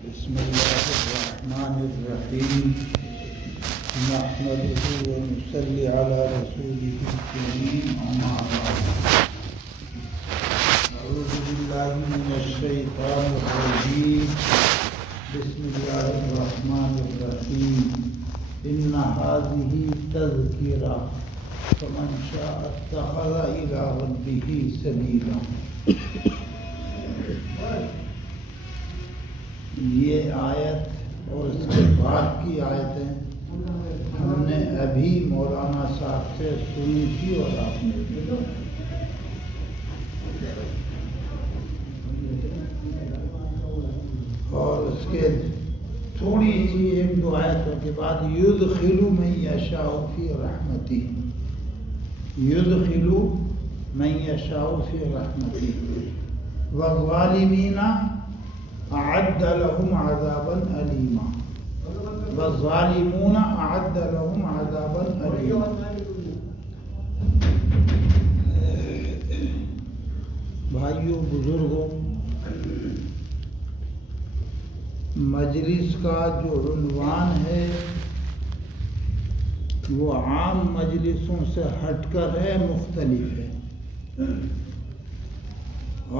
بسم الله الرحمن الرحيم نحمده ونصلي على رسوله الكريم أما بعد أعوذ بالله من الشيطان الرجيم بسم الله الرحمن الرحيم إن هذه تذكرة فمن شاء اتخذ إلى ربه سبيلا. یہ آیت اور اس کے بعد کی آیتیں ہم نے ابھی مولانا صاحب سے سنی تھی اور آپ نے اور اس کے تھوڑی سی ایک دو آیتوں کے بعد یدخل من یشاء فی رحمتہ، یدخل من یشاء فی رحمتہ والظالمین اعد لهم عذابا علیما، والظالمون اعد لهم عذابا علیما. بھائیوں بزرگوں، مجلس کا جو عنوان ہے وہ عام مجلسوں سے ہٹ کر ہے، مختلف ہے.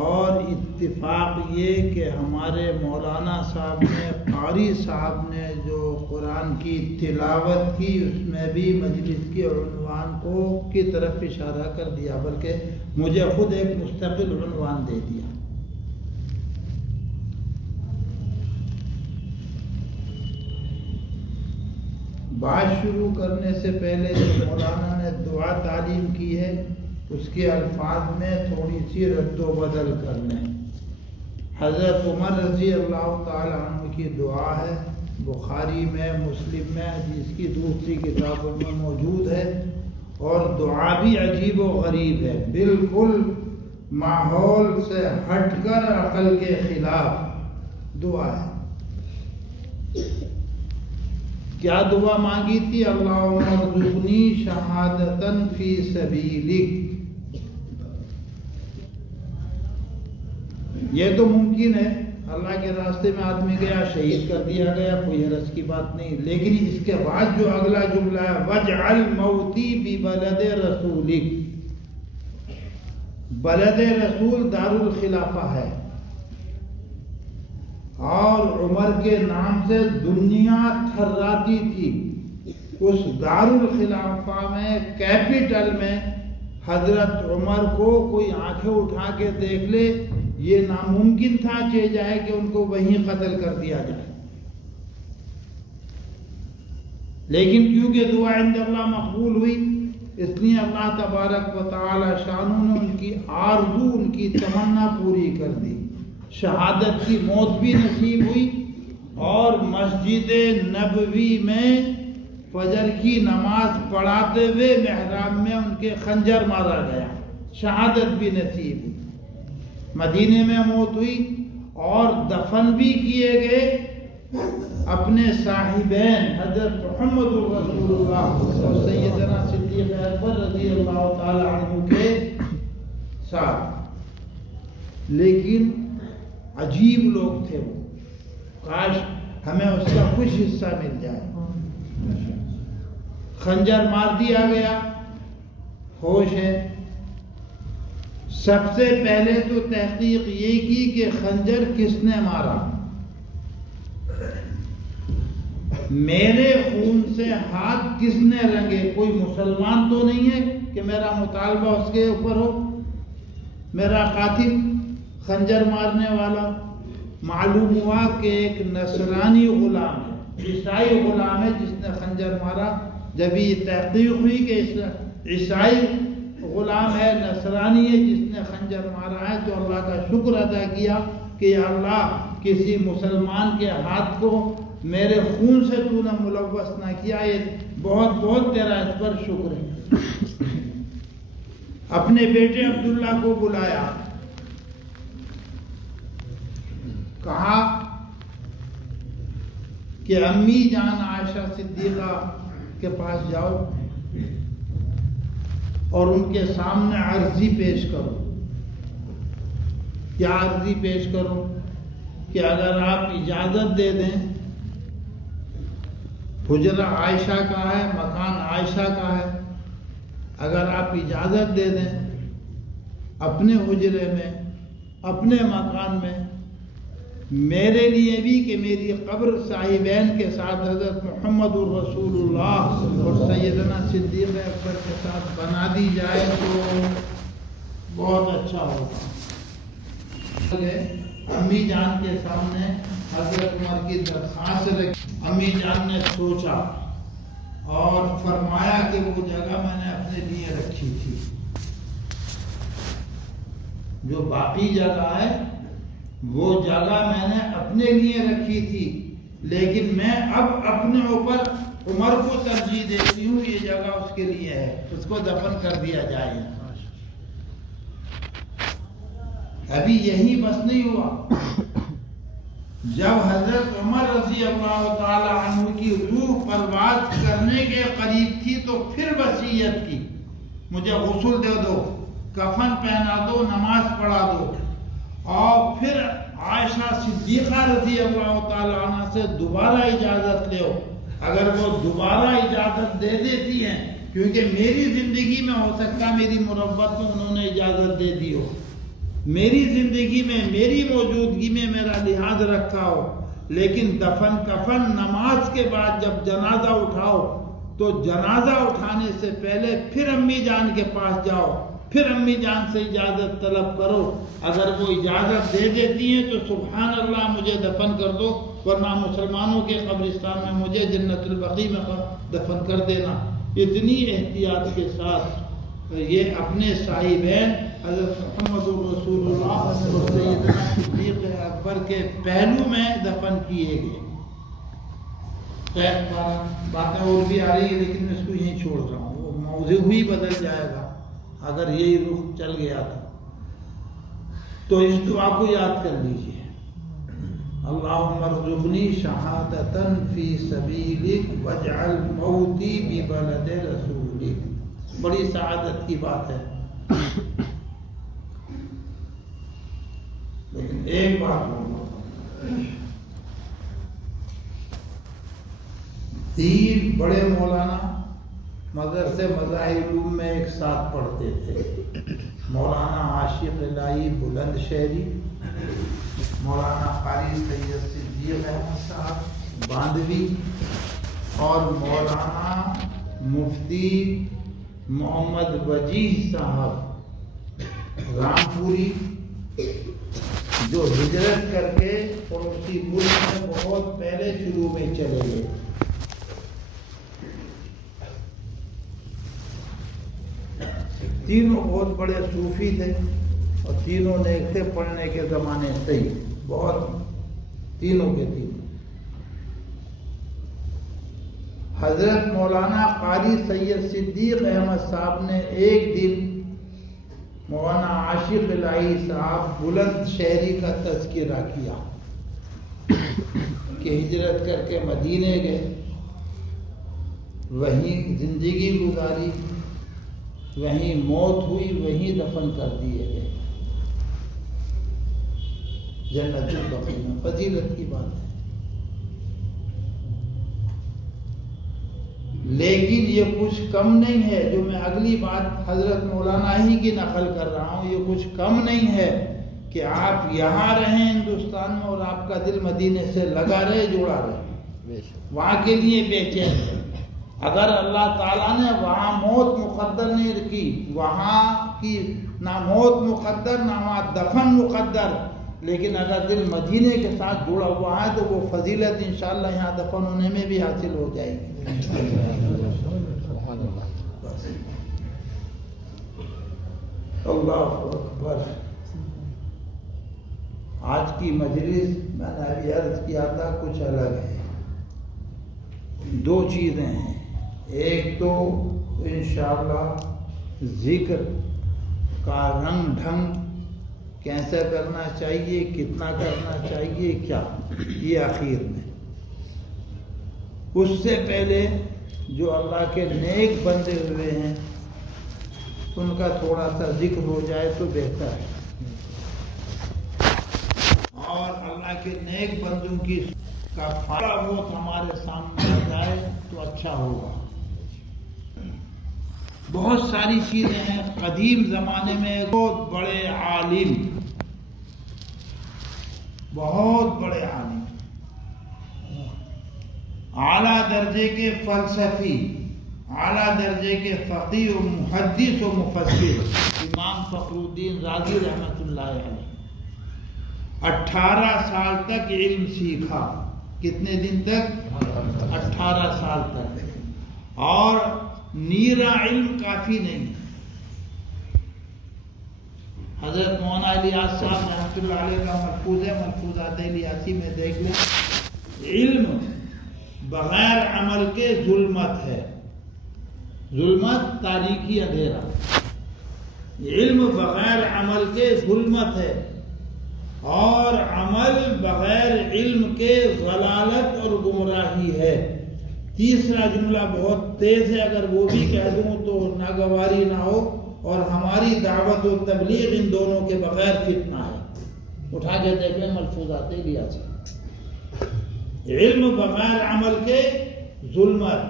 اور اتفاق یہ کہ ہمارے مولانا صاحب نے، قاری صاحب نے جو قرآن کی تلاوت کی اس میں بھی مجلس کے عنوان کی طرف اشارہ کر دیا، بلکہ مجھے خود ایک مستقل عنوان دے دیا. بات شروع کرنے سے پہلے جو مولانا نے دعا تعلیم کی ہے اس کے الفاظ میں تھوڑی سی رد و بدل کر لیں. حضرت عمر رضی اللہ تعالی عنہ کی دعا ہے، بخاری میں، مسلم میں، حدیث کی دوسری کتابوں میں موجود ہے، اور دعا بھی عجیب و غریب ہے، بالکل ماحول سے ہٹ کر عقل کے خلاف دعا ہے. کیا دعا مانگی تھی؟ اللہم ارزقنی شہادتاً فی سبیلک. یہ تو ممکن ہے، اللہ کے راستے میں آدمی گیا، شہید کر دیا گیا، کوئی حرج کی بات نہیں. لیکن اس کے بعد جو اگلا جملہ ہے وَاجْعَلْ مَوْتِي بِبَلَدِ رَسُولِكَ، بلد رسول دار الخلافہ ہے، اور عمر کے نام سے دنیا تھراتی تھی. اس دار الخلافہ میں، کیپٹل میں حضرت عمر کو کوئی آنکھیں اٹھا کے دیکھ لے یہ ناممکن تھا چاہے جائے کہ ان کو وہیں قتل کر دیا جائے. لیکن کیونکہ دعا عند اللہ مقبول ہوئی، اس لیے اللہ تبارک و تعالی شانہ نے ان کی آرزو، ان کی تمنا پوری کر دی. شہادت کی موت بھی نصیب ہوئی، اور مسجد نبوی میں فجر کی نماز پڑھاتے ہوئے محراب میں ان کے خنجر مارا گیا، شہادت بھی نصیب ہوئی. مدینے میں موت ہوئی اور دفن بھی کیے گئے اپنے صاحبین حضرت محمد رسول اللہ اور سیدنا صدیق اکبر رضی اللہ تعالی عنہ کے ساتھ. لیکن عجیب لوگ تھے وہ، کاش ہمیں اس کا کچھ حصہ مل جائے. خنجر مار دیا گیا، ہوش ہے. سب سے پہلے تو تحقیق یہ کی کہ خنجر کس نے مارا. میرے خون سے ہاتھ کس نے رنگے؟ کوئی مسلمان تو نہیں ہے کہ میرا مطالبہ اس کے اوپر ہو، میرا قاتل خنجر مارنے والا. معلوم ہوا کہ ایک نصرانی غلام ہے، عیسائی غلام ہے جس نے خنجر مارا. جب یہ تحقیق ہوئی کہ عیسائی غلام ہے، نصرانی ہے جس نے خنجر مارا ہے، تو اللہ کا شکر ادا کیا کہ یا اللہ کسی مسلمان کے ہاتھ کو میرے خون سے تو نے ملوث نہ کیا، یہ بہت بہت تیرا اس پر شکر ہے. اپنے بیٹے عبداللہ کو بلایا، کہا کہ امی جان عائشہ صدیقہ کے پاس جاؤ اور ان کے سامنے عرضی پیش کرو. کیا عرضی پیش کرو؟ کہ اگر آپ اجازت دے دیں، حجرہ عائشہ کا ہے، مکان عائشہ کا ہے، اگر آپ اجازت دے دیں اپنے حجرے میں، اپنے مکان میں، میرے لیے بھی کہ میری قبر صاحبین کے ساتھ حضرت محمد الرسول اللہ اور سیدنا صدیق اکبر کے ساتھ بنا دی جائے تو بہت اچھا ہوگا۔ امی جان کے سامنے حضرت عمر کی درخواست رکھی، امی جان نے سوچا اور فرمایا کہ وہ جگہ میں نے اپنے لیے رکھی تھی، جو باقی جگہ ہے وہ جگہ میں نے اپنے لیے رکھی تھی، لیکن میں اب اپنے اوپر عمر کو ترجیح دیتی ہوں، یہ جگہ اس کے لیے ہے، اس کو دفن کر دیا جائے۔ ابھی یہی بس نہیں ہوا، جب حضرت عمر رضی اللہ تعالی عنہ کی روح پرواز کرنے کے قریب تھی تو پھر وصیت کی، مجھے غسل دے دو، کفن پہنا دو، نماز پڑھا دو، اور پھر عائشہ صدیقہ رضی اللہ تعالی عنہ سے دوبارہ اجازت لو۔ اگر وہ دوبارہ اجازت دے دیتی ہیں، کیونکہ میری زندگی میں ہو سکتا میری مربت میں انہوں نے اجازت دے دی ہو، میری زندگی میں میری موجودگی میں میرا لحاظ رکھا ہو، لیکن دفن کفن نماز کے بعد جب جنازہ اٹھاؤ تو جنازہ اٹھانے سے پہلے پھر امی جان کے پاس جاؤ، پھر امی جان سے اجازت طلب کرو، اگر وہ اجازت دے دیتی ہیں تو سبحان اللہ مجھے دفن کر دو، ورنہ مسلمانوں کے قبرستان میں مجھے جنت البقیع میں دفن کر دینا۔ اتنی احتیاط کے ساتھ یہ اپنے صاحبین حضرت محمد رسول اللہ اور سیدنا صدیق اکبر کے پہلو میں دفن کیے گئے۔ خیر باتیں اور بھی آ رہی ہے، لیکن میں اس کو یہیں چھوڑ رہا ہوں، وہ موضوع ہی بدل جائے گا اگر یہی رخ چل گیا تھا۔ تو اس دعا کو یاد کر لیجئے، اللہم ارزقنی شہادتا فی سبیلک واجعل موتی ببلد رسولک۔ بڑی سعادت کی بات ہے، لیکن ایک بات بولوں، تین بڑے مولانا مدرسے مظاہر علوم میں ایک ساتھ پڑھتے تھے، مولانا عاشق الہی بلند شہری، مولانا قاری سید صدیق احمد صاحب باندھوی، اور مولانا مفتی محمد وجیہ صاحب رامپوری، جو ہجرت کر کے پڑوسی ملک میں بہت پہلے شروع میں چلے گئے۔ تینوں بہت بڑے صوفی تھے اور تینوں نے تھے پڑھنے کے زمانے سے ہی، بہت تینوں کے تینوں۔ حضرت مولانا قاری سید صدیق احمد صاحب نے ایک دن مولانا عاشق الہی صاحب بلند شہری کا تذکرہ کیا کہ ہجرت کر کے مدینے گئے، وہیں زندگی گزاری، وہیں موت ہوئی، وہیں دفن کر دیے گئے جنت البقیع میں۔ فضیلت کی بات ہے، لیکن یہ کچھ کم نہیں ہے۔ جو میں اگلی بات حضرت مولانا ہی کی نقل کر رہا ہوں، یہ کچھ کم نہیں ہے کہ آپ یہاں رہیں ہندوستان میں اور آپ کا دل مدینے سے لگا رہے، جوڑا رہے، وہاں کے لیے بے چین ہے۔ اگر اللہ تعالیٰ نے وہاں موت مقدر نہیں رکھی، وہاں کی نہ موت مقدر نہ وہاں دفن مقدر، لیکن اگر دل مدینے کے ساتھ جڑا ہوا ہے تو وہ فضیلت انشاءاللہ یہاں دفن ہونے میں بھی حاصل ہو جائے گی۔ اللہ اکبر۔ آج کی مجلس میں نے ابھی عرض کیا تھا کچھ الگ ہے، دو چیزیں ہیں، ایک تو انشاءاللہ ذکر کا رنگ ڈھنگ کیسے کرنا چاہیے، کتنا کرنا چاہیے، کیا، یہ آخر میں۔ اس سے پہلے جو اللہ کے نیک بندے ہوئے ہیں ان کا تھوڑا سا ذکر ہو جائے تو بہتر ہے۔ اور اللہ کے نیک بندوں کی کا فائدہ وہ ہمارے سامنے آ جائے تو اچھا ہوگا۔ بہت ساری چیزیں ہیں۔ قدیم زمانے میں بہت بڑے عالم، بہت بڑے عالم، اعلیٰ درجے کے فلسفی، اعلیٰ درجے کے فقیہ و محدث و مفسر امام فخر الدین رازی رحمۃ اللہ علیہ 18 سال تک علم سیکھا۔ کتنے دن تک؟ 18 سال تک۔ اور نیرا علم کافی نہیں۔ حضرت مولانا الیاس صاحب رحمۃ اللہ علیہ کا ملفوظ ہے، ملفوظات الیاسی میں دیکھ لیں، علم بغیر عمل کے ظلمت ہے، ظلمت تاریکی اندھیرا، علم بغیر عمل کے ظلمت ہے، اور عمل بغیر علم کے ضلالت اور گمراہی ہے۔ تیسرا جملہ بہت تیز ہے، اگر وہ بھی کہہ دوں تو ناگواری نہ ہو، اور ہماری دعوت و تبلیغ ان دونوں کے بغیر فتنہ ہے۔ اٹھا کے دیکھ لیں ملفوظات الیاسی۔ علم بغیر عمل کے ظلمت،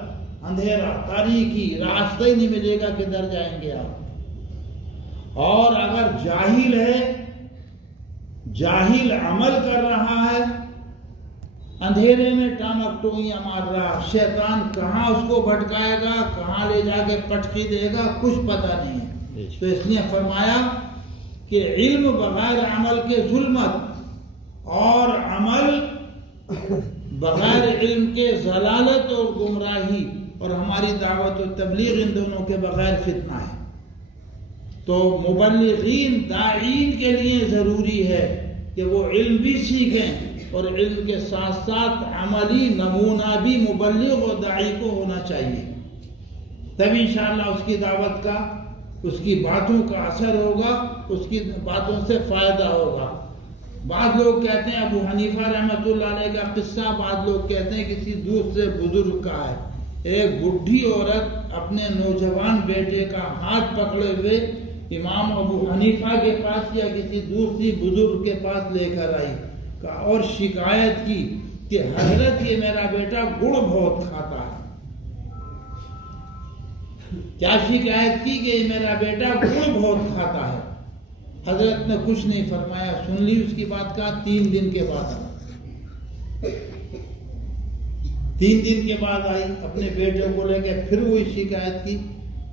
اندھیرا، تاریکی، راستہ ہی نہیں ملے گا کدھر جائیں گے آپ۔ اور اگر جاہل ہے، جاہل عمل کر رہا ہے، اندھیرے میں ٹامک ٹوئیاں مار رہا، شیطان کہاں اس کو بھٹکائے گا، کہاں لے جا کے پٹکی دے گا، کچھ پتہ نہیں ہے۔ تو اس لیے فرمایا کہ علم بغیر عمل کے ظلمت، اور عمل بغیر علم کے ضلالت اور گمراہی، اور ہماری دعوت و تبلیغ ان دونوں کے بغیر فتنہ ہے۔ تو مبلغین، داعین کے لیے ضروری ہے کہ وہ علم بھی سیکھیں، اور علم کے ساتھ ساتھ عملی نمونہ بھی مبلغ و داعی کو ہونا چاہیے، تب انشاءاللہ اس کی دعوت کا، اس کی باتوں کا اثر ہوگا، اس کی باتوں سے فائدہ ہوگا۔ بعض لوگ کہتے ہیں ابو حنیفہ رحمۃ اللہ علیہ کا قصہ، بعض لوگ کہتے ہیں کسی دوسرے بزرگ کا ہے۔ ایک بڈھی عورت اپنے نوجوان بیٹے کا ہاتھ پکڑے ہوئے امام ابو حنیفہ کے پاس یا کسی دوسری بزرگ کے پاس لے کر آئی اور شکایت کی کہ حضرت یہ میرا بیٹا گڑ بہت کھاتا ہے۔ کیا شکایت کی؟ کہ یہ میرا بیٹا گڑ بہت کھاتا ہے۔ حضرت نے کچھ نہیں فرمایا، سن لی اس کی بات کا۔ 3 دن کے بعد آئی، 3 دن کے بعد آئی، اپنے بیٹے کو لے کے پھر وہی شکایت کی،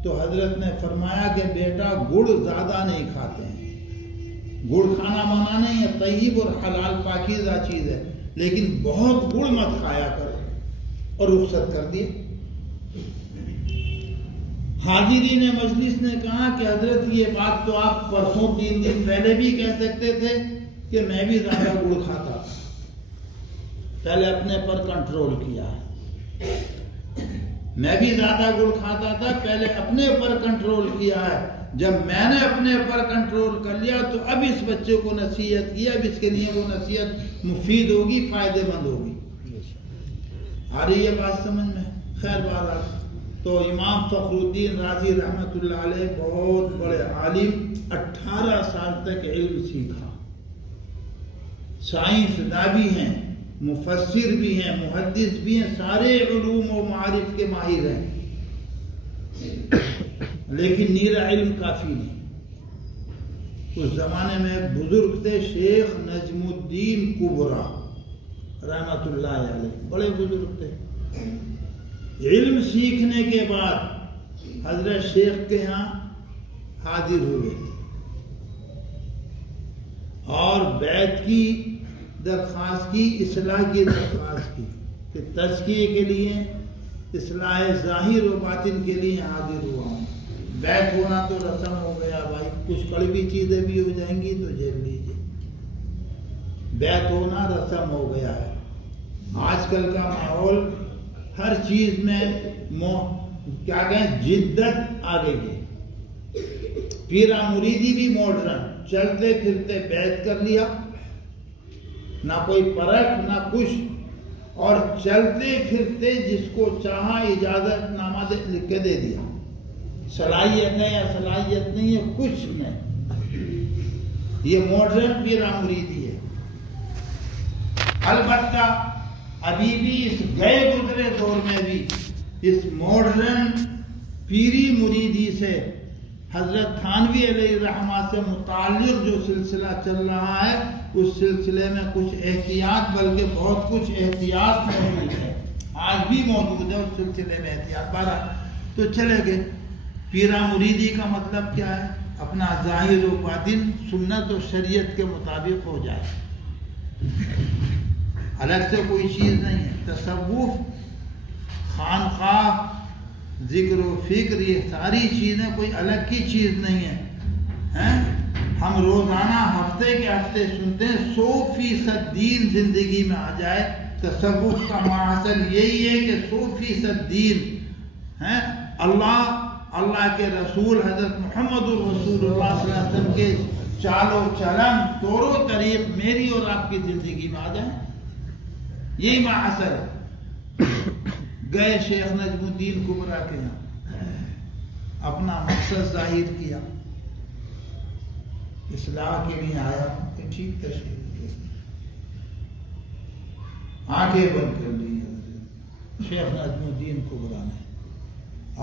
تو حضرت نے فرمایا کہ بیٹا گڑ زیادہ نہیں کھاتے ہیں، گڑ کھانا منع نہیں ہے، طیب اور حلال پاکیزہ چیز ہے، لیکن بہت گڑ مت کھایا کرو، اور رخصت کر دی۔ حاضرین مجلس نے کہا کہ حضرت یہ بات تو آپ پرسوں 3 دن پہلے بھی کہہ سکتے تھے کہ میں بھی زیادہ گڑ کھاتا تھا، پہلے اپنے پر کنٹرول کیا ہے۔ میں بھی زیادہ گڑ کھاتا تھا، پہلے اپنے پر کنٹرول کیا ہے۔ جب میں نے اپنے پر کنٹرول کر لیا تو اب اس بچے کو نصیحت کی، اب اس کے لیے وہ نصیحت مفید ہوگی، فائدے مند ہوگی۔ آ رہی ہے بات سمجھ میں؟ خیر بہرحال، تو امام فخر الدین رازی رحمۃ اللہ علیہ بہت بڑے عالم، 18 سال تک علم سیکھا، سائنس داں بھی ہیں، مفسر بھی ہیں، محدث بھی ہیں، سارے علوم و معارف کے ماہر ہیں، لیکن نیرا علم کافی نہیں۔ اس زمانے میں ایک بزرگ تھے شیخ نجم الدین کبرا رحمۃ اللہ علیہ، بڑے بزرگ تھے۔ علم سیکھنے کے بعد حضرت شیخ کے ہاں حاضر ہوئے اور بیعت کی درخواست کی، اصلاح کی درخواست کی کہ تزکیے کے لیے، اصلاح ظاہر و باطن کے لیے حاضر ہوا ہوں۔ بیعت ہونا تو رسم ہو گیا بھائی، کچھ کڑوی چیزیں بھی ہو جائیں گی تو جھیل لیجیے، بیعت ہونا رسم ہو گیا ہے۔ آج کل کا ماحول ہر چیز میں کیا کہیں جدت آ گئی ہے، پیرا مریدی بھی ماڈرن، چلتے پھرتے بیعت کر لیا، نہ کوئی پرکھ نہ کچھ، اور چلتے پھرتے جس کو چاہا اجازت نامہ لکھ کے دے دیا، صلاحیت ہے یا صلاحیت نہیں ہے کچھ نہیں، یہ ماڈرن پیرا مریدی ہے۔ البتہ ابھی بھی اس گئے گزرے دور میں بھی اس ماڈرن پیری مریدی سے حضرت تھانوی علیہ الرحمہ سے متعلق جو سلسلہ چل رہا ہے اس سلسلے میں کچھ احتیاط، بلکہ بہت کچھ احتیاط موجود ہے، آج بھی موجود ہے اس سلسلے میں احتیاط۔ بارہ تو چلے گئے۔ پیرا مریدی کا مطلب کیا ہے؟ اپنا ظاہر و باطن سنت و شریعت کے مطابق ہو جائے، الگ سے کوئی چیز نہیں ہے۔ تصوف، خانقاہ، ذکر و فکر، یہ ساری چیزیں کوئی الگ کی چیز نہیں ہے۔ ہم روزانہ ہفتے کے ہفتے سنتے ہیں 100% دین زندگی میں آ جائے۔ تصوف کا ماحصل یہی ہے کہ 100% دین ہے اللہ کے رسول حضرت محمد الرسول اللہ صلی اللہ علیہ وسلم کے چال و چلن، طور و طریق میری اور آپ کی زندگی میں آ جائے، یہی ماحصل ہے۔ گئے شیخ نجم الدین کبرا کے یہاں، اپنا مقصد ظاہر کیا، اصلاح کے لیے آیا کہ ٹھیک تشریف، آنکھیں بند کر لی شیخ نجم الدین کبرا نے،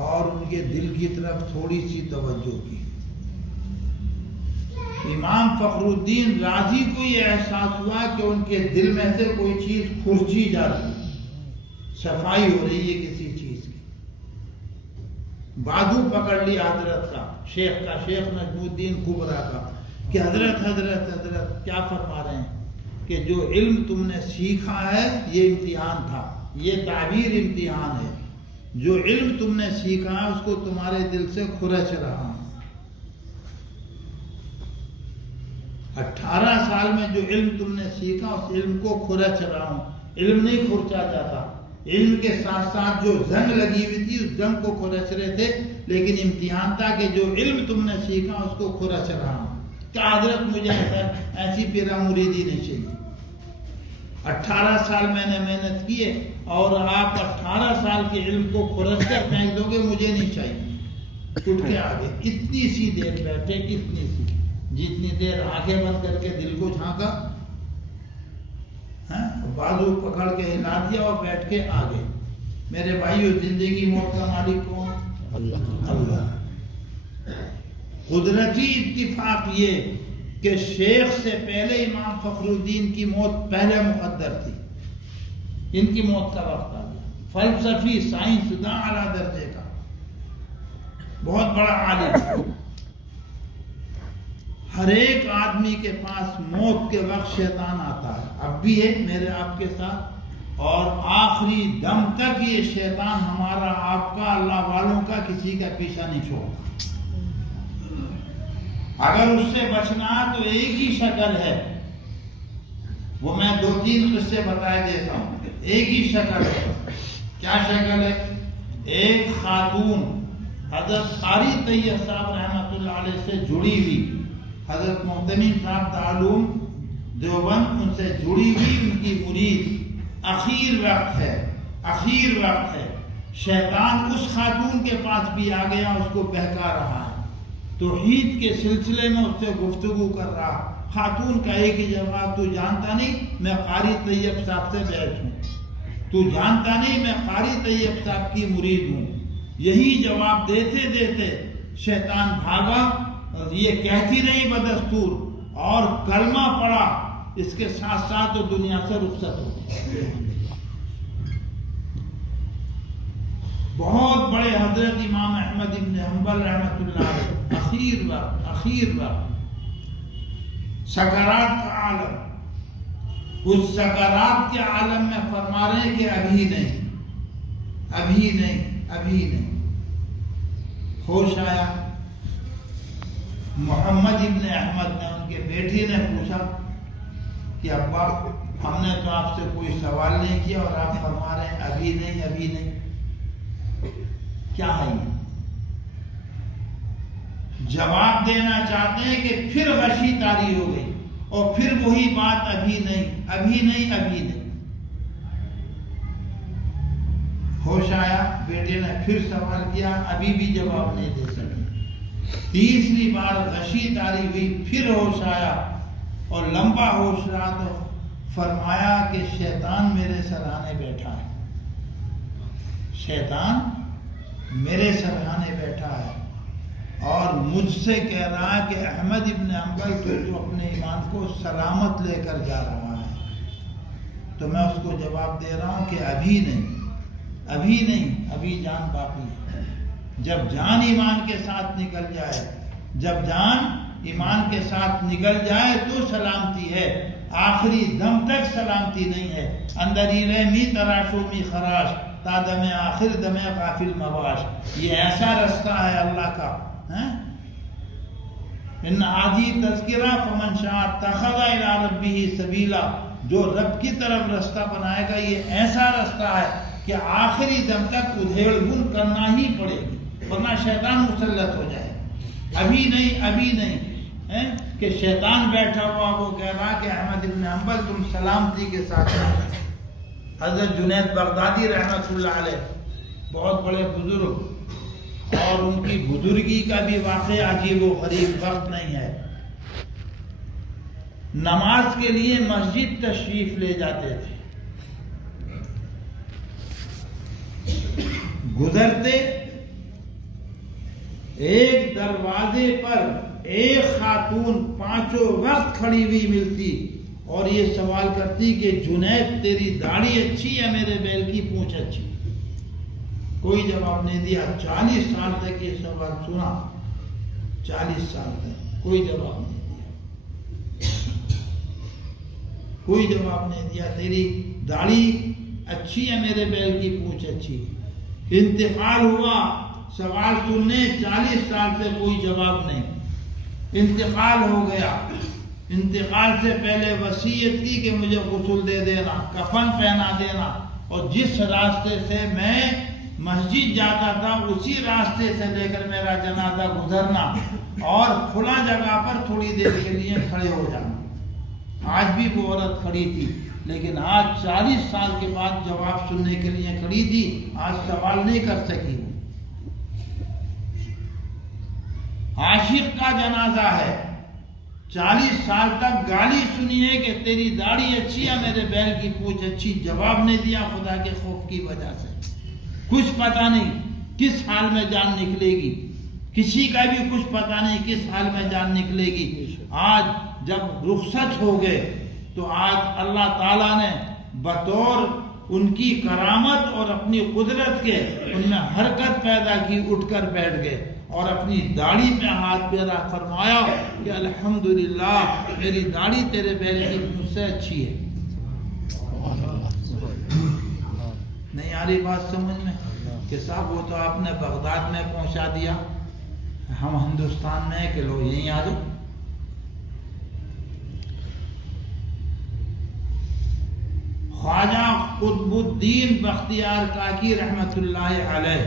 اور ان کے دل کی طرف تھوڑی سی توجہ کی۔ امام فخر الدین رازی کو یہ احساس ہوا کہ ان کے دل میں سے کوئی چیز کھرچی جا رہی ہے، صفائی ہو رہی ہے کسی چیز کی۔ بازو پکڑ لیا حضرت کا، شیخ نجم الدین کبرا کا، کہ حضرت کیا فرما رہے ہیں کہ جو علم تم نے سیکھا ہے یہ امتحان تھا، یہ تعبیر امتحان ہے، جو علم تم نے سیکھا ہے اس کو تمہارے دل سے کھرچ رہا ہوں۔ 18 سال میں جو علم تم نے سیکھا اس علم کو کھرچ رہا ہوں۔ علم نہیں کھرچا جاتا، علم کے ساتھ ساتھ جو زنگ لگی ہوئی تھی اس زنگ کو کھرچ رہے تھے، لیکن امتحان تھا کہ جو علم تم نے سیکھا اس کو کھرچ رہا ہوں۔ کیا حضرت مجھے ایسی پیرا مریدی نہیں چاہیے؟ 18 سال میں نے محنت کی ہے اور آپ 18 سال کے علم کو کھرچ کر پھینک دو گے، مجھے نہیں چاہیے۔ اٹھ کے آگے اتنی سی دیر بیٹھے، اتنی سی، جتنی دیر آنکھیں بند کر کے دل کو جھانکا، بازو پکڑ کے ہلا دیا اور بیٹھ کے آگے۔ میرے بھائیو، زندگی موت کا مالک کون؟ اللہ۔ قدرتی اتفاق یہ کہ شیخ سے پہلے امام فخر الدین کی موت پہلے مقدر تھی، ان کی موت کا وقت آ گیا۔ فلسفی، سائنسداں اعلیٰ درجے کا، بہت بڑا عالم۔ ہر ایک آدمی کے پاس موت کے وقت شیطان آتا ہے، اب بھی ہے میرے آپ کے ساتھ، اور آخری دم تک یہ شیطان ہمارا، آپ کا، اللہ والوں کا کسی کا پیچھا نہیں چھوڑتا۔ اگر اس سے بچنا تو ایک ہی شکل ہے، وہ میں 2-3 قصے بتائے دیتا ہوں۔ ایک ہی شکل ہے۔ کیا شکل ہے؟ ایک خاتون حضرت قاری طیب صاحب رحمۃ اللہ علیہ سے جڑی ہوئی، حضرت محتمین صاحب تعلیم دیوبند، ان سے جڑی ہوئی، ان کی مرید، اخیر وقت ہے، شیطان اس خاتون کے پاس بھی آ گیا، اس کو بہکا رہا ہے، توحید کے سلسلے میں اس سے گفتگو کر رہا۔ خاتون کا ایک ہی جواب، تو جانتا نہیں میں قاری طیب صاحب سے بیٹھ ہوں، تو جانتا نہیں میں قاری طیب صاحب کی مرید ہوں۔ یہی جواب دیتے دیتے شیطان بھاگا، یہ کہتی رہی بدستور، اور کلمہ پڑا، اس کے ساتھ ساتھ دنیا سے رخصت ہو گئی۔ بہت بڑے حضرت امام احمد ابن حنبل رحمۃ اللہ علیہ، اخیر وقت سکرات کا عالم، اس سکرات کے عالم میں فرما رہے ہیں کہ ابھی نہیں۔ ہوش آیا، محمد ابن احمد نے، ان کے بیٹی نے پوچھا کہ ابا ہم نے تو آپ سے کوئی سوال نہیں کیا اور آپ فرما رہے ہیں ابھی نہیں، کیا ہے یہ؟ جواب دینا چاہتے ہیں کہ پھر غشی طاری ہو گئی، اور پھر وہی بات ابھی نہیں۔ ہوش آیا، بیٹے نے پھر سوال کیا، ابھی بھی جواب نہیں دے سکے۔ تیسری بار غشی طاری ہوئی، پھر ہوش آیا، اور لمبا ہوش رہا تو فرمایا کہ شیطان میرے سرہانے بیٹھا ہے، شیطان میرے سرہانے بیٹھا ہے اور مجھ سے کہہ رہا ہے کہ احمد ابن حنبل تو جو اپنے ایمان کو سلامت لے کر جا رہا ہے، تو میں اس کو جواب دے رہا ہوں کہ ابھی نہیں، ابھی جان باقی ہے۔ جب جان ایمان کے ساتھ نکل جائے، جب جان ایمان کے ساتھ نکل جائے تو سلامتی ہے، آخری دم تک سلامتی نہیں ہے۔ اندری رحمی تراشو می خراش تا دم آخر دم قافل مواش، یہ ایسا رستہ ہے اللہ کا، ان حاجی تذکرہ فمن شاء اتخذ الی ربہ سبیلا، جو رب کی طرف رستہ بنائے گا یہ ایسا رستہ ہے کہ آخری دم تک ادھیڑ بن کرنا ہی پڑے گی، ورنہ شیطان مسلط ہو جائے۔ ابھی نہیں کہ شیطان بیٹھا ہوا وہ کہہ رہا کہ احمد ابن حنبل تم سلامتی کے ساتھ رہو۔ حضرت جنید بغدادی رحمۃ اللہ علیہ بہت بڑے بزرگ، اور ان کی بزرگی کا بھی واقعہ عجیب و غریب وقت نہیں ہے۔ نماز کے لیے مسجد تشریف لے جاتے تھے، گزرتے ایک دروازے پر ایک خاتون 5 وقت کھڑی ہوئی ملتی اور یہ سوال کرتی کہ جنید تیری داڑھی اچھی ہے، میرے بیل کی پونچھ اچھی؟ کوئی جواب نہیں دیا۔ 40 سال تک یہ سوال سنا، 40 سال تک کوئی جواب نہیں دیا، کوئی جواب نہیں دیا۔ تیری داڑھی اچھی ہے، میرے بیل کی پونچھ اچھی؟ انتقال ہوا، سوال سننے 40 سال سے کوئی جواب نہیں۔ انتقال ہو گیا، انتقال سے پہلے وصیت کی کہ مجھے غسل دے دینا، کفن پہنا دینا، اور جس راستے سے میں مسجد جاتا تھا اسی راستے سے لے کر میرا جنازہ گزرنا، اور فلاں جگہ پر تھوڑی دیر کے لیے کھڑے ہو جانا۔ آج بھی وہ عورت کھڑی تھی، لیکن آج 40 سال کے بعد جواب سننے کے لیے کھڑی تھی، آج سوال نہیں کر سکی۔ عاشق کا جنازہ ہے، 40 سال تک گالی سنی ہے کہ تیری داڑھی اچھی ہے، میرے بیل کی پونچھ اچھی، جواب نہیں دیا خدا کے خوف کی وجہ سے۔ کچھ پتہ نہیں کس حال میں جان نکلے گی، کسی کا بھی کچھ پتہ نہیں کس حال میں جان نکلے گی۔ آج جب رخصت ہو گئے تو آج اللہ تعالیٰ نے بطور ان کی کرامت اور اپنی قدرت کے ان میں حرکت پیدا کی، اٹھ کر بیٹھ گئے اور اپنی داڑھی پہ ہاتھ پھیرا، فرمایا کہ الحمدللہ میری داڑھی تیرے بیل کی مجھ سے اچھی ہے۔ نہیں آ رہی بات سمجھ میں کہ صاحب وہ تو آپ نے بغداد میں پہنچا دیا، ہم ہندوستان میں کہ لو یہیں آ جاؤ۔ خواجہ قطب الدین بختیار کاکی رحمت اللہ علیہ،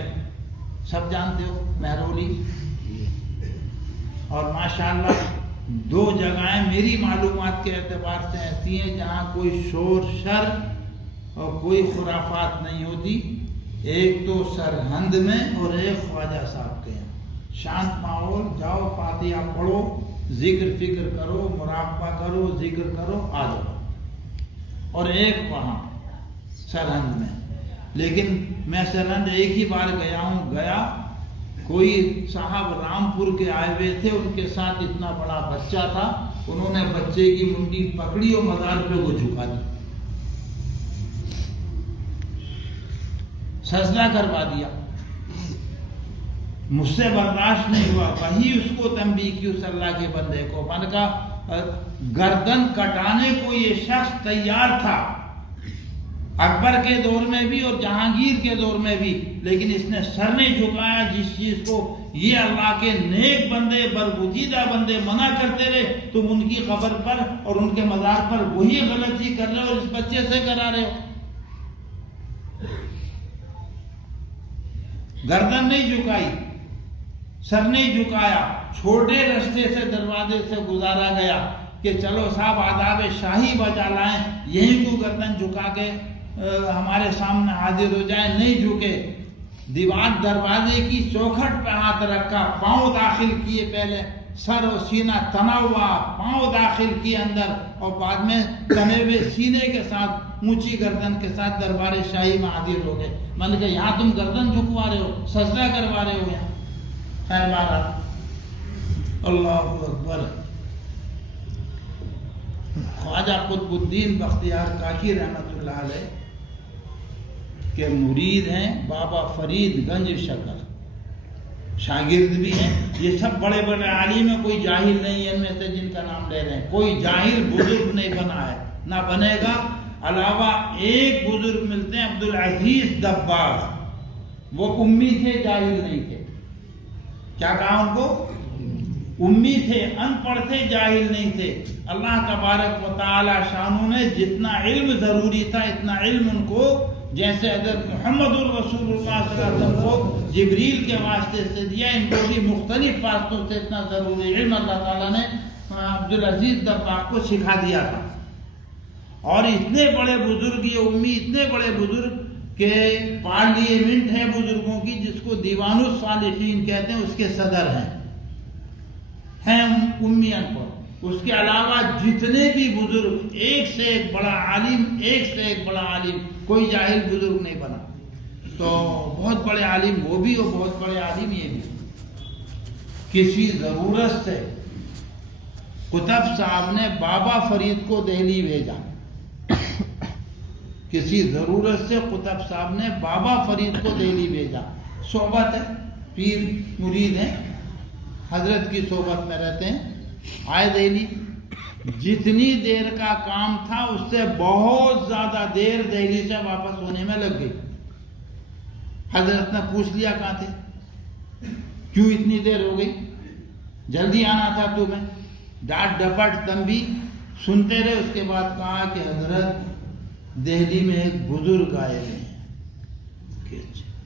سب جانتے ہو، مہرولی، اور ماشاءاللہ 2 جگہیں میری معلومات کے اعتبار سے ایسی ہیں جہاں کوئی شور شر اور کوئی خرافات نہیں ہوتی، ایک تو سرہند میں اور ایک خواجہ صاحب کے یہاں، شانت ماحول، جاؤ فاتحہ پڑھو، ذکر فکر کرو، مراقبہ کرو، ذکر کرو، آ جاؤ، اور ایک وہاں سرہند میں۔ لیکن میں سرہند ایک ہی بار گیا ہوں، کوئی صاحب رامپور کے آئے ہوئے تھے، ان کے ساتھ اتنا بڑا بچہ تھا، انہوں نے بچے کی منڈی پکڑی اور مزار پہ وہ جھکا دی، سجدہ کروا دیا، مجھ سے برداشت نہیں ہوا، وہی اس کو تنبیہ کی اس اللہ کے بندے کو، میں نے کہا گردن کٹانے کو یہ شخص تیار تھا، اکبر کے دور میں بھی اور جہانگیر کے دور میں بھی، لیکن اس نے سر نہیں جھکایا جس چیز کو یہ اللہ کے نیک بندے، برگزیدہ بندے منع کرتے رہے، تم ان کی قبر پر اور ان کے مزار پر وہی غلطی کر رہے ہو اور اس بچے سے کرا رہے ہو۔ گردن نہیں جھکائی، سر نہیں جھکایا، چھوٹے رستے سے دروازے سے گزارا گیا کہ چلو صاحب آداب شاہی بجا لائیں، یہیں کو گردن جھکا کے ہمارے سامنے حاضر ہو جائے، نہیں جھکے، دیوار دروازے کی چوکھٹ پہ ہاتھ رکھا، پاؤں داخل کیے پہلے سر و سینہ تنا ہوا، پاؤں داخل کیے اندر، اور بعد میں تنے ہوئے سینے کے ساتھ اونچی گردن کے ساتھ دربار شاہی میں حاضر ہو گئے۔ میں نے کہا یہاں تم گردن جھکوا رہے ہو، سجدہ کروا رہے ہو یہاں؟ خیر بہرحال اللہ اکبر۔ خواجہ قطب الدین بختیار کاکی رحمۃ اللہ علیہ کے مرید ہیں بابا فرید گنج شکر، شاگرد بھی ہیں۔ یہ سب بڑے بڑے عالم ہیں، کوئی جاہل نہیں ہے ان میں سے جن کا نام لے رہے ہیں، کوئی جاہل بزرگ نہیں بنا ہے، نہ بنے گا۔ علاوہ ایک بزرگ ملتے ہیں عبدالعزیز دباغ، وہ امی تھے، جاہل نہیں تھے۔ کیا کہا ان کو؟ امی تھے، ان پڑھ تھے، جاہل نہیں تھے۔ اللہ تبارک و تعالی شانہ نے جتنا علم ضروری تھا اتنا علم ان کو، جیسے حضرت محمد الرسول اللہ صلی اللہ علیہ وسلم کو جبریل کے واسطے سے دیا، ان کو بھی مختلف واسطوں سے اتنا ضروری علم اللہ تعالیٰ نے عبدالعزیز دباغ کو سکھا دیا تھا۔ اور اتنے بڑے بزرگ، یہ امی اتنے بڑے بزرگ کہ پارلیمنٹ ہے بزرگوں کی جس کو دیوان الصالحین کہتے ہیں، اس کے صدر ہیں امی ان پڑھ۔ اس کے علاوہ جتنے بھی بزرگ، ایک سے ایک بڑا عالم، ایک سے ایک بڑا عالم، کوئی جاہل بزرگ نہیں بنا۔ تو بہت بڑے عالم وہ بھی اور بہت بڑے عالم یہ بھی۔ کسی ضرورت سے قطب صاحب نے بابا فرید کو دہلی بھیجا، کسی ضرورت سے قطب صاحب نے بابا فرید کو دہلی بھیجا۔ صحبت ہے، پیر مرید ہیں، حضرت کی صحبت میں رہتے ہیں، آئے دہلی۔ جتنی دیر کا کام تھا اس سے بہت زیادہ دیر دہلی سے واپس ہونے میں لگ گئی۔ حضرت نے پوچھ لیا کہاں تھے، کیوں اتنی دیر ہو گئی، جلدی آنا تھا تمہیں؟ ڈانٹ ڈپٹ تنبیہ سنتے رہے۔ اس کے بعد کہا کہ حضرت دہلی میں ایک بزرگ آئے ہیں،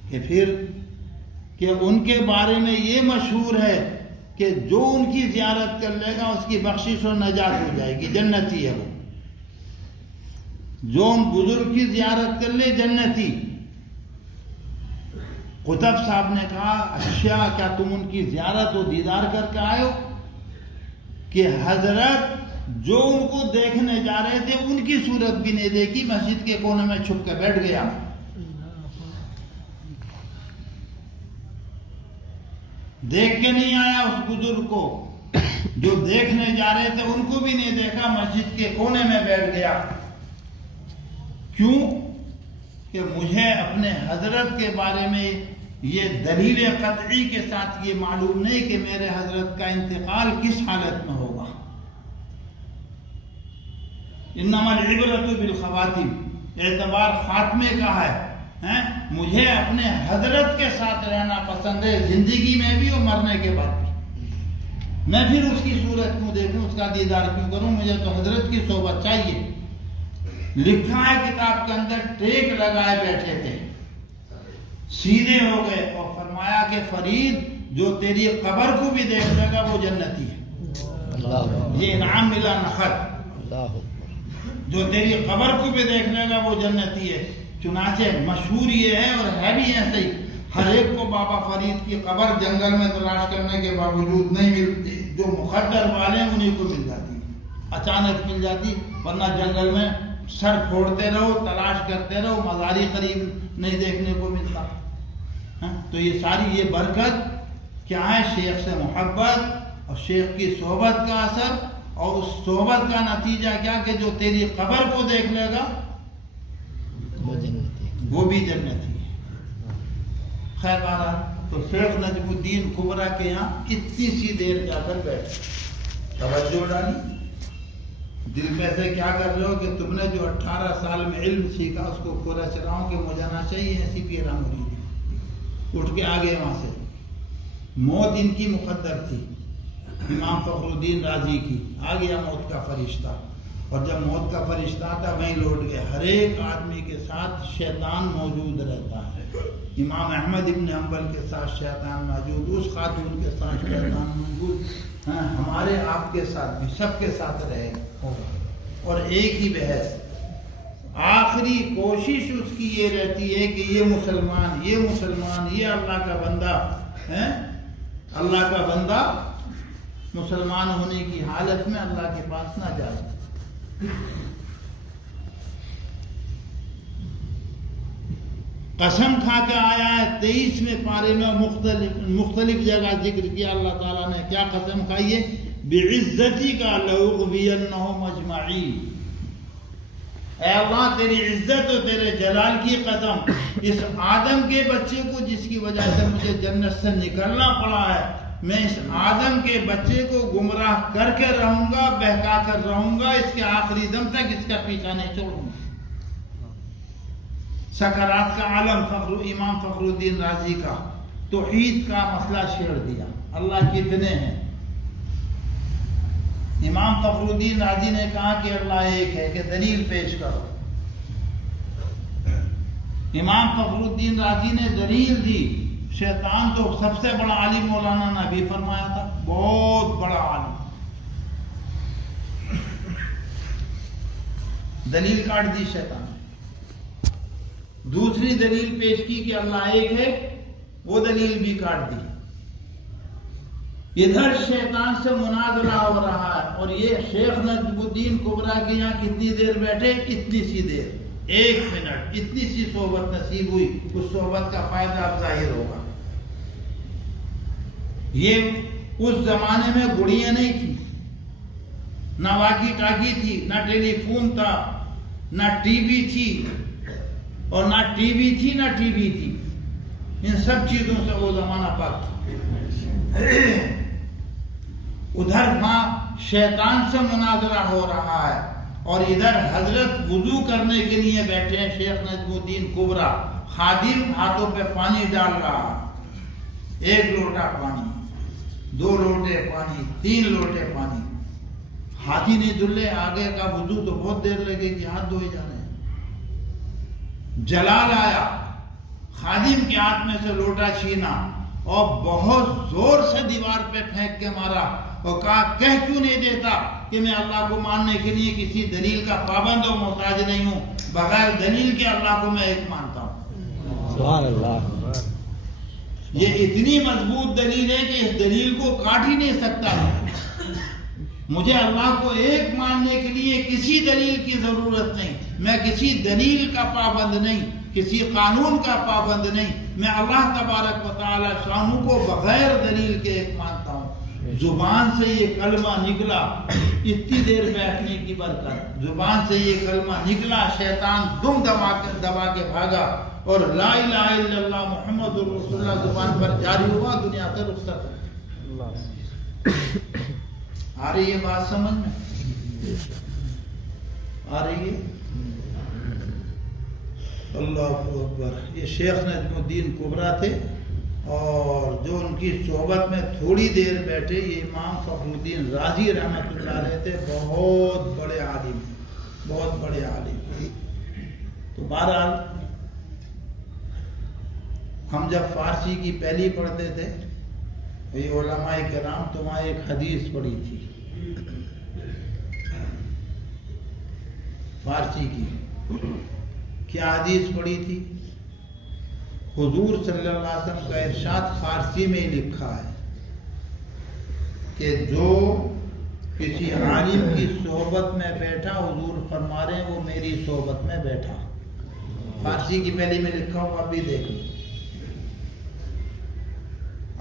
کہ پھر کہ ان کے بارے میں یہ مشہور ہے کہ جو ان کی زیارت کر لے گا اس کی بخشش و نجات ہو جائے گی، جنتی ہے وہ۔ جو ان بزرگ کی زیارت کر لے جنتی۔ قطب صاحب نے کہا اچھا کیا تم ان کی زیارت و دیدار کر کے آئے ہو؟ کہ حضرت جو ان کو دیکھنے جا رہے تھے ان کی صورت بھی نہیں دیکھی، مسجد کے کونے میں چھپ کے بیٹھ گیا۔ دیکھ کے نہیں آیا اس بزرگ کو، جو دیکھنے جا رہے تھے ان کو بھی نہیں دیکھا، مسجد کے کونے میں بیٹھ گیا۔ کیوں؟ کہ مجھے اپنے حضرت کے بارے میں یہ دلیل قطعی کے ساتھ یہ معلوم نہیں کہ میرے حضرت کا انتقال کس حالت میں ہوگا۔ انما العبرۃ بالخواتیم، اعتبار خاتمے کا ہے۔ مجھے اپنے حضرت کے ساتھ رہنا پسند ہے، زندگی میں بھی اور مرنے کے بعد بھی۔ میں پھر اس کی صورت کیوں دیکھوں، اس کا دیدار کیوں کروں؟ مجھے تو حضرت کی صحبت چاہیے۔ لکھا ہے کتاب کے اندر، ٹیک لگائے بیٹھے تھے، سیدھے ہو گئے اور فرمایا کہ فرید جو تیری قبر کو بھی دیکھ لے گا وہ جنتی ہے۔ یہ انعام ملا نخد، جو تیری قبر کو بھی دیکھ لے گا وہ جنتی ہے۔ چنانچہ مشہور یہ ہے اور ہے بھی ایسے ہی، ہر ایک کو بابا فرید کی قبر جنگل میں تلاش کرنے کے باوجود نہیں ملتی، جو مقدر والے ہیں انہیں کو مل جاتی، اچانک مل جاتی، ورنہ جنگل میں سر پھوڑتے رہو، تلاش کرتے رہو، مزاری قریب نہیں دیکھنے کو ملتا۔ تو یہ ساری یہ برکت کیا ہے؟ شیخ سے محبت اور شیخ کی صحبت کا اثر، اور اس صحبت کا نتیجہ کیا کہ جو تیری قبر کو دیکھ لے گا وہ بھی جنتی ہے۔ خیر بہرحال تو شیخ نجم الدین کبرا کے یہاں اتنی سی دیر جا کر بیٹھے، توجہ ڈالی، دل میں سے کیا کر رہے ہو کہ تم نے جو 18 سال میں علم سیکھا اس کو پورا چلاؤں کہ مجھے آنا چاہیے، ایسی پیرا مرید اٹھ کے آگے وہاں سے۔ موت ان کی مقدر تھی، امام فخر الدین رازی کی، آ گیا موت کا فرشتہ، اور جب موت کا فرشتہ آتا وہیں لوٹ گئے۔ ہر ایک آدمی کے ساتھ شیطان موجود رہتا ہے، امام احمد ابن حنبل کے ساتھ شیطان موجود، اس خاتون کے ساتھ شیطان موجود، ہمارے آپ کے ساتھ بھی، سب کے ساتھ رہے ہوگا، اور ایک ہی بحث۔ آخری کوشش اس کی یہ رہتی ہے کہ یہ مسلمان، یہ اللہ کا بندہ ہے، اللہ کا بندہ مسلمان ہونے کی حالت میں اللہ کے پاس نہ جائے۔ قسم کھا کے آیا ہے 23ویں پارے میں مختلف جگہ ذکر کیا اللہ تعالیٰ نے، کیا قسم کھائی ہے؟ بعزتی کا لأغوینہم اجمعین، اے اللہ تیری عزت و تیرے جلال کی قسم، اس آدم کے بچے کو جس کی وجہ سے مجھے جنت سے نکلنا پڑا ہے، میں اس آدم کے بچے کو گمراہ کر کے رہوں گا، بہکا کر رہوں گا، اس کے آخری دم تک اس کا پیچھا نہیں چھوڑوں گا۔ سکرات کا عالم امام فخر الدین رازی کا توحید کا مسئلہ چھیڑ دیا، اللہ کتنے ہیں۔ امام فخر الدین رازی نے کہا کہ اللہ ایک ہے، کہ دلیل پیش کرو۔ امام فخر الدین رازی نے دلیل دی۔ شیطان تو سب سے بڑا عالم مولانا نے بھی فرمایا تھا، بہت بڑا عالم، دلیل کاٹ دی شیطان نے۔ دوسری دلیل پیش کی کہ اللہ ایک ہے، وہ دلیل بھی کاٹ دی۔ ادھر شیطان سے مناظرہ ہو رہا ہے، اور یہ شیخ نجم الدین کبریٰ کے یہاں کتنی دیر بیٹھے؟ اتنی سی دیر، 1 منٹ، اتنی سی صحبت نصیب ہوئی۔ اس صحبت کا فائدہ اب ظاہر ہوگا۔ یہ اس زمانے میں گڑیاں نہیں تھی، نہ واکی ٹاکی تھی، نہ ٹیلی فون تھا، نہ ٹی وی تھی، اور نہ ٹی وی تھی نہ ٹی وی تھی۔ ان سب چیزوں سے وہ زمانہ پاک تھا۔ ادھر ماں شیطان سے مناظرہ ہو رہا ہے، اور ادھر حضرت وضو کرنے کے لیے بیٹھے ہیں شیخ نجم الدین کبریٰ، خادم ہاتھوں پہ پانی ڈال رہا، 1 لوٹا پانی، 2 لوٹے پانی، 3 لوٹے پانی، ہاتھ ہی نہیں دھلے، آگے کا وضو تو بہت دیر لگے گی، ہاتھ دھوئے جانے ہیں۔ جلال آیا، خادم کے ہاتھ میں سے لوٹا چھینا اور بہت زور سے دیوار پہ پھینک کے مارا، اور کہا کہہ کیوں نہیں دیتا کہ میں اللہ کو ماننے کے لیے کسی دلیل کا پابند و محتاج نہیں ہوں، بغیر دلیل کے اللہ کو میں ایک مانتا ہوں۔ سبحان اللہ۔ یہ اتنی مضبوط دلیل ہے کہ اس دلیل کو کاٹ ہی نہیں سکتا۔ مجھے اللہ کو ایک ماننے کے لیے کسی دلیل کی ضرورت نہیں، میں کسی دلیل کا پابند نہیں، کسی قانون کا پابند نہیں، میں اللہ تبارک و تعالی شانہ کو بغیر دلیل کے ایک مانتا ہوں۔ زبان سے یہ کلمہ نکلا، اتنی دیر بیٹھنے کی برکت، زبان سے یہ کلمہ نکلا، شیطان دم دبا کے بھاگا، اور لا الہ الا اللہ محمد رسول اللہ زبان پر جاری ہوا، دنیا سے رخصت۔ آ رہی ہے بات سمجھ میں؟ آ رہی ہے؟ اللہ اکبر۔ یہ شیخ نجم الدین کبریٰ تھے، اور جو ان کی صحبت میں تھوڑی دیر بیٹھے یہ امام فخر الدین رازی رحمۃ اللہ علیہ تھے، بہت بڑے عالم، بہت بڑے عالم۔ تو بہرحال ہم جب فارسی کی پہلی پڑھتے تھے، یہ علماء کرام تو وہاں ایک حدیث پڑھی تھی فارسی کی۔ کیا حدیث پڑھی تھی؟ حضور صلی اللہ علیہ وسلم کا ارشاد فارسی میں لکھا ہے کہ جو کسی عالم کی صحبت میں بیٹھا، حضور فرما رہے ہیں وہ میری صحبت میں بیٹھا۔ فارسی کی پہلی میں لکھا ہوا، ابھی دیکھ لو۔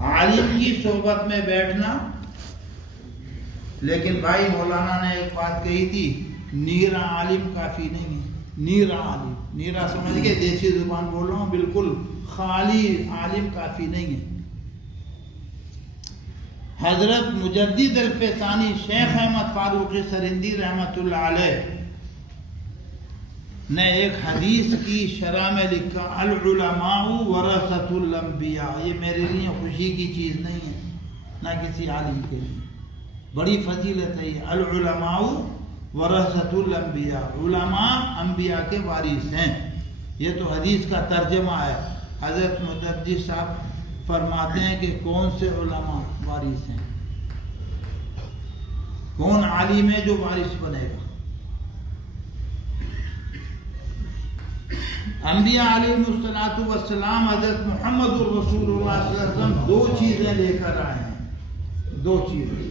عالم کی صحبت میں بیٹھنا، لیکن بھائی مولانا نے ایک بات کہی تھی، نیرا عالم کافی نہیں ہے۔ نیرا عالم، نیرا سمجھ کے دیسی زبان بول رہا ہوں، بالکل خالی عالم کافی نہیں ہے۔ حضرت مجدد الفسانی شیخ احمد فاروقی سرہندی رحمۃ اللہ علیہ نے ایک حدیث کی شرح میں لکھا، العلماء ورثۃ الانبیاء۔ یہ میرے لیے خوشی کی چیز نہیں ہے، نہ کسی عالم کے لیے، بڑی فضیلت ہے یہ۔ العلماء ورثۃ الانبیاء، علماء انبیاء کے وارث ہیں۔ یہ تو حدیث کا ترجمہ ہے۔ حضرت مجدد صاحب فرماتے ہیں کہ کون سے علماء وارث ہیں، کون عالم ہے جو وارث بنے گا؟ انبیاء علیہ الصلوۃ والسلام حضرت محمد الرسول اللہ صلی اللہ علیہ وسلم 2 چیزیں لے کر آئے ہیں، 2 چیزیں۔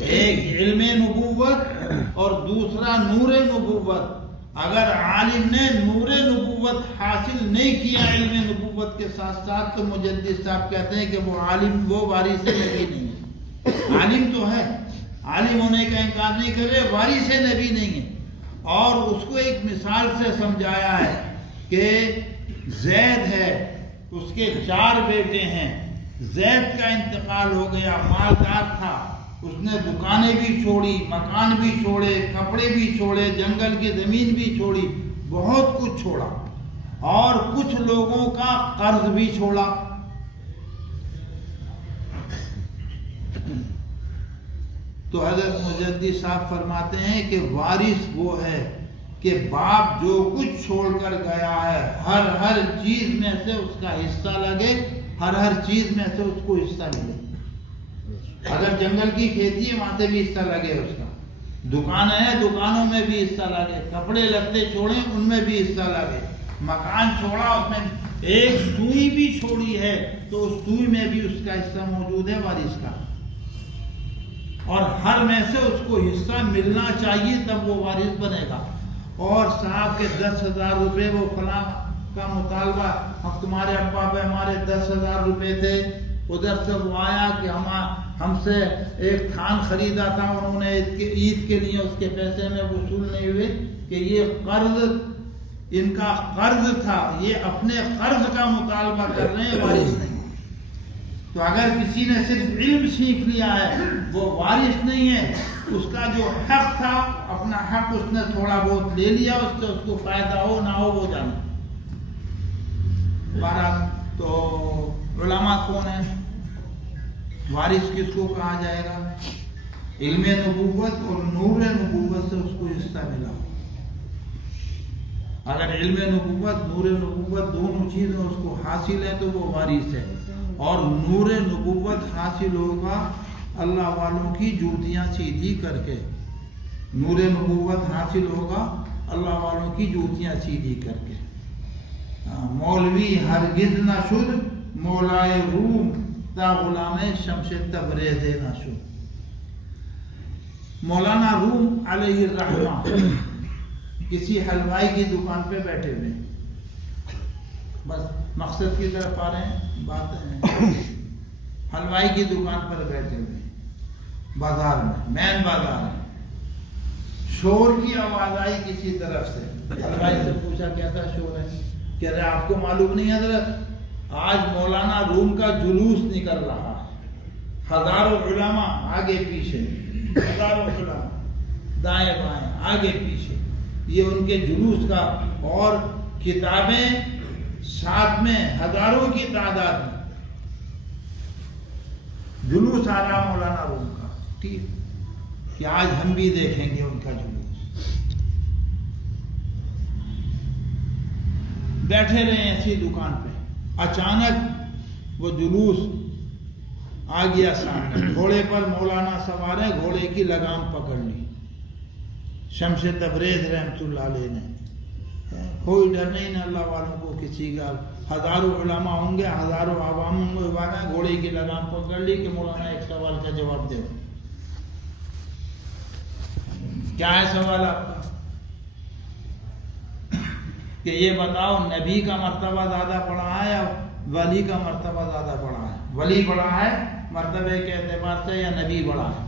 ایک علم نبوت اور دوسرا نور نبوت. اگر عالم نے نور نبوت حاصل نہیں کیا علم نبوت کے ساتھ ساتھ تو مجدد صاحب کہتے ہیں کہ وہ عالم وہ وارث نبی نہیں ہے. عالم تو ہے، عالم ہونے کا انکار نہیں کر رہے، وارث نبی نہیں ہے. اور اس کو ایک مثال سے سمجھایا ہے کہ زید ہے، اس کے 4 بیٹے ہیں. زید کا انتقال ہو گیا، مالدار تھا، اس نے دکانیں بھی چھوڑی، مکان بھی چھوڑے، کپڑے بھی چھوڑے، جنگل کی زمین بھی چھوڑی، بہت کچھ چھوڑا اور کچھ لوگوں کا قرض بھی چھوڑا. تو حضرت مجدد صاحب فرماتے ہیں کہ وارث وہ ہے کہ باپ جو کچھ چھوڑ کر گیا ہے ہر چیز میں سے اس کا حصہ لگے، ہر چیز میں سے اس کو حصہ ملے. اگر جنگل کی کھیتی ہے وہاں سے بھی حصہ لگے، اس کا دکان ہے دکانوں میں بھی حصہ لگے، کپڑے لتے چھوڑے ان میں بھی حصہ لگے، مکان چھوڑا اس میں ایک سوئی بھی چھوڑی ہے تو اس سوئی میں بھی اس کا حصہ موجود ہے وارث کا. اور ہر میں سے اس کو حصہ ملنا چاہیے تب وہ وارث بنے گا. اور صاحب کے 10,000 روپے وہ فلاں کا مطالبہ، اب تمہارے ابا پہ ہمارے 10,000 روپے تھے، ادھر سے وہ آیا کہ ہم سے ایک تھان خریدا تھا، انہوں نے عید کے لیے اس کے پیسے میں وصول نہیں ہوئے کہ یہ قرض ان کا قرض تھا، یہ اپنے قرض کا مطالبہ کر رہے ہیں، وارث نہیں. تو اگر کسی نے صرف علم سیکھ لیا ہے وہ وارث نہیں ہے. اس کا جو حق تھا اپنا حق اس نے تھوڑا بہت لے لیا، اس سے اس کو فائدہ ہو نہ ہو وہ جانے. بہرحال تو علماء کون ہیں؟ وارث کس کو کہا جائے گا؟ علم نبوت اور نور نبوت سے اس کو حصہ ملا. اگر علم نبوت نور نبوت دونوں چیزیں اس کو حاصل ہے تو وہ وارث ہے. اور نور نبوت حاصل ہوگا اللہ والوں کی جوتیاں سیدھی کر کے. نور نبوت حاصل ہوگا اللہ والوں کی جوتیاں سیدھی کر کے. مولوی ہرگز نہ شد مولائے روم تا غلام شمس تبریز نہ شد. مولانا روم علیہ الرحمہ کسی حلوائی کی دکان پہ بیٹھے ہوئے، بس مقصد کی طرف آ رہے ہیں باتیں. حلوائی کی دکان پر بیٹھے ہوئے بازار میں، مین بازار ہے. شور کی آواز آئی کسی طرف سے. حلوائی سے پوچھا کیسا شور ہے؟ کہہ رہے آپ کو معلوم نہیں حضرت، آج مولانا روم کا جلوس نکل رہا ہے. ہزاروں علماء آگے پیچھے، ہزاروں علماء دائیں بائیں آگے پیچھے، یہ ان کے جلوس کا، اور کتابیں ساتھ میں ہزاروں کی تعداد میں جلوس آ رہا مولانا روم کا. ٹھیک کہ آج ہم بھی دیکھیں گے ان کا جلوس. بیٹھے رہے ایسی دکان پہ، اچانک وہ جلوس آ گیا سامنے. گھوڑے پر مولانا سوار ہے، گھوڑے کی لگام پکڑ لی. شمس تبریز رحمت اللہ علیہ نے، کوئی ڈر نہیں اللہ والوں کو کسی کا. ہزاروں علماء ہوں گے، ہزاروں عوام ہوں گے، گھوڑے کی لگام پکڑ لی کہ مولانا ایک سوال کا جواب دے. کیا ہے سوال آپ کا؟ کہ یہ بتاؤ نبی کا مرتبہ زیادہ بڑا ہے یا ولی کا مرتبہ زیادہ بڑا ہے؟ ولی بڑا ہے مرتبے کے اعتبار سے یا نبی بڑا ہے؟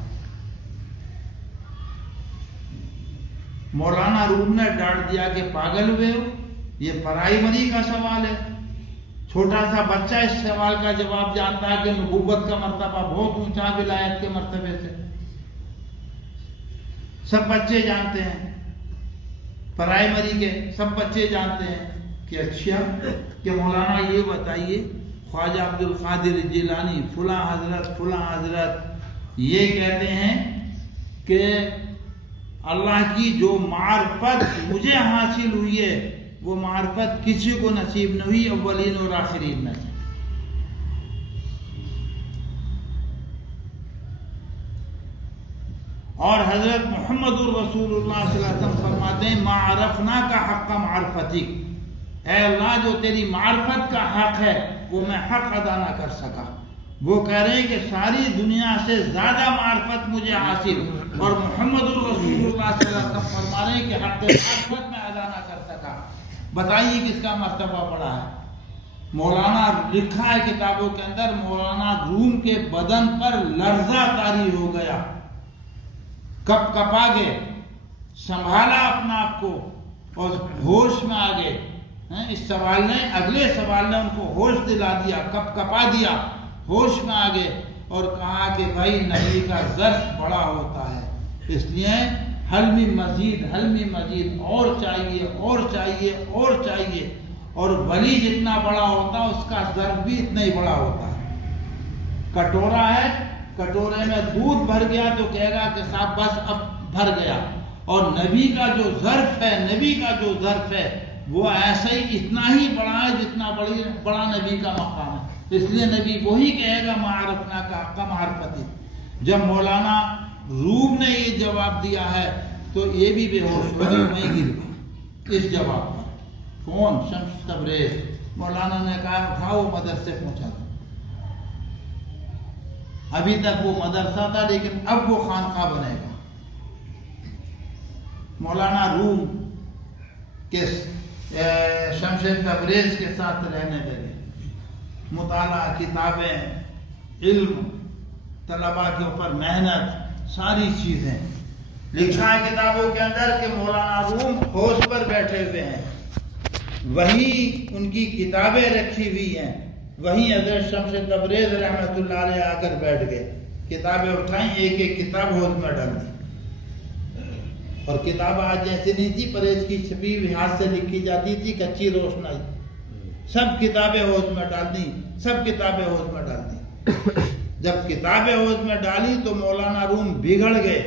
مولانا روم نے ڈانٹ دیا کہ پاگل ہوئے ہو، یہ پرائمری کا سوال ہے. چھوٹا سا بچہ اس سوال کا جواب جانتا ہے کہ نبوت کا مرتبہ بہت اونچا ولایت کے مرتبے سے. سب بچے جانتے ہیں، پرائمری کے سب بچے جانتے ہیں کہ اچھا کہ مولانا یہ بتائیے خواجہ عبد القادر جیلانی فلاں حضرت یہ کہتے ہیں کہ اللہ کی جو معرفت مجھے حاصل ہوئی ہے وہ معرفت کسی کو نصیب نہ ہوئی اولین اور آخرین میں. اور حضرت محمد الرسول اللہ صلی اللہ علیہ وسلم فرماتے ہیں ما عرفنا کا حق معرفتک، اے اللہ جو تیری معرفت کا حق ہے وہ میں حق ادا نہ کر سکا. وہ کہہ رہے ہیں کہ ساری دنیا سے زیادہ معرفت مجھے حاصل، اور محمد الرسول اللہ صلی اللہ علیہ وسلم فرما رہے ہیں کہ حق معرفت میں ادا نہ کر سکا۔ بتائیے کس کا مرتبہ بڑا ہے؟ مولانا لکھا ہے کتابوں کے اندر، مولانا روم کے بدن پر لرزہ طاری ہو گیا، کپ کپا گئے، سنبھالا اپنا آپ کو اور ہوش میں آ گئے۔ اس سوال نے، اگلے سوال نے ان کو ہوش دلا دیا، کپ کپا دیا، ہوش میں آ گئے اور کہا کہ بھائی نبی کا ظرف بڑا ہوتا ہے، اس لیے حلمی مزید اور چاہیے اور چاہیے اور چاہیے، اور ولی جتنا بڑا ہوتا ہے اس کا ظرف بھی اتنا ہی بڑا ہوتا ہے۔ کٹورا ہے، کٹورے میں دودھ بھر گیا تو کہے گا کہ صاحب بس اب بھر گیا، اور نبی کا جو ظرف ہے وہ ایسا ہی اتنا ہی بڑا ہے جتنا بڑا نبی کا مقام ہے، اس لیے نبی وہی کہے گا معرفنا کا حق معرفتی۔ جب مولانا روم نے یہ جواب دیا ہے تو یہ بھی بے ہوش ہو گئے، وہیں گر گئے اس جواب پر۔ کون؟ شمس تبریز۔ مولانا نے کہا اٹھاؤ مدرسے پہنچا دو۔ ابھی تک وہ مدرسہ تھا لیکن اب وہ خانقاہ بنے گا۔ مولانا روم کے شمس تبریز کے ساتھ رہنے لگے، مطالعہ، کتابیں، علم، طلباء کے اوپر محنت، ساری چیزیں۔ لکھا ہے کتابوں کے اندر کہ مولانا روم حوض پر بیٹھے ہوئے ہیں، وہیں ان کی کتابیں رکھی ہوئی ہیں، وہیں حضرت شمس تبریز رحمۃ اللہ علیہ آ کر بیٹھ گئے، کتابیں اٹھائیں، ایک ایک کتاب حوض میں ڈال دی۔ اور کتاب آج جیسے نہیں تھی پریز کی چھپی ہوئی ہاتھ سے لکھی جاتی تھی، کچی روشنائی، سب کتابیں حوض میں ڈال دی، سب کتابیں حوض میں ڈال دی۔ جب کتابیں حوض میں ڈالی تو مولانا روم بگڑ گئے،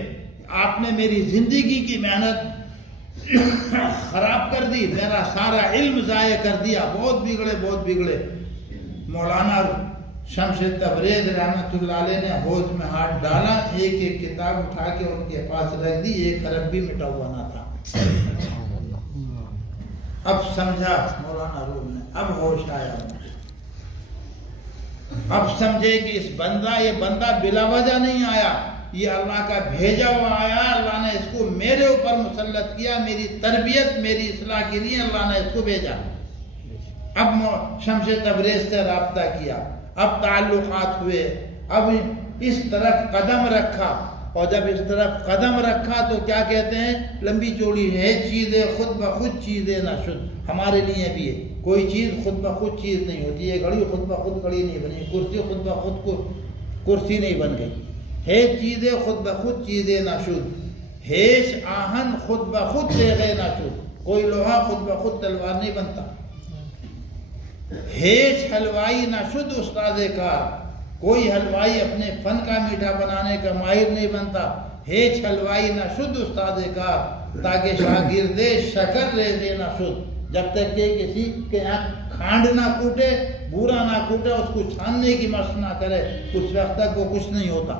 آپ نے میری زندگی کی محنت خراب کر دی، میرا سارا علم ضائع کر دیا، بہت بگڑے۔ مولانا شمس تبریز رحمۃ اللہ علیہ نے حوض میں ہاتھ ڈالا، ایک ایک کتاب اٹھا کے ان کے پاس رکھ دی، ایک حرف بھی مٹا ہوا نہ تھا۔ اب سمجھا مولانا روم نے، اب ہوش آیا، اب سمجھے کہ یہ بندہ بلا وجہ نہیں آیا، یہ اللہ کا بھیجا ہوا آیا، اللہ نے اس کو میرے اوپر مسلط کیا، میری تربیت، میری اصلاح کے لیے اللہ نے اس کو بھیجا۔ اب شمس تبریز سے رابطہ کیا، اب تعلقات ہوئے، اب اس طرف قدم رکھا، اور جب اس طرف قدم رکھا تو کیا کہتے ہیں، لمبی چوڑی ہے چیزیں خود بخود چیزیں نہ شد۔ ہمارے لیے بھی ہے، کوئی چیز خود بخود چیز نہیں ہوتی ہے، گھڑی خود بخود گھڑی نہیں بنی، کرسی خود بخود کرسی نہیں بن گئی، ہے چیزیں خود بخود چیزیں نہ شد، ہیش آہن خود بخود تیغے نہ شد، کوئی لوہا خود بخود تلوار نہیں بنتا، ہیچ حلوائی نہ شد استاد کار، کوئی حلوائی اپنے فن کا میٹھا بنانے کا ماہر نہیں بنتا، ہیچ حلوائی نہ شد استاد کار، تاکہ شاگرد شکر ریزے نہ شد، جب تک کہ کسی کے یہاں کھانڈ نہ کوٹے، بورا نہ کوٹے، اس کو چھاننے کی مشق نہ کرے، اس وقت تک وہ کچھ نہیں ہوتا۔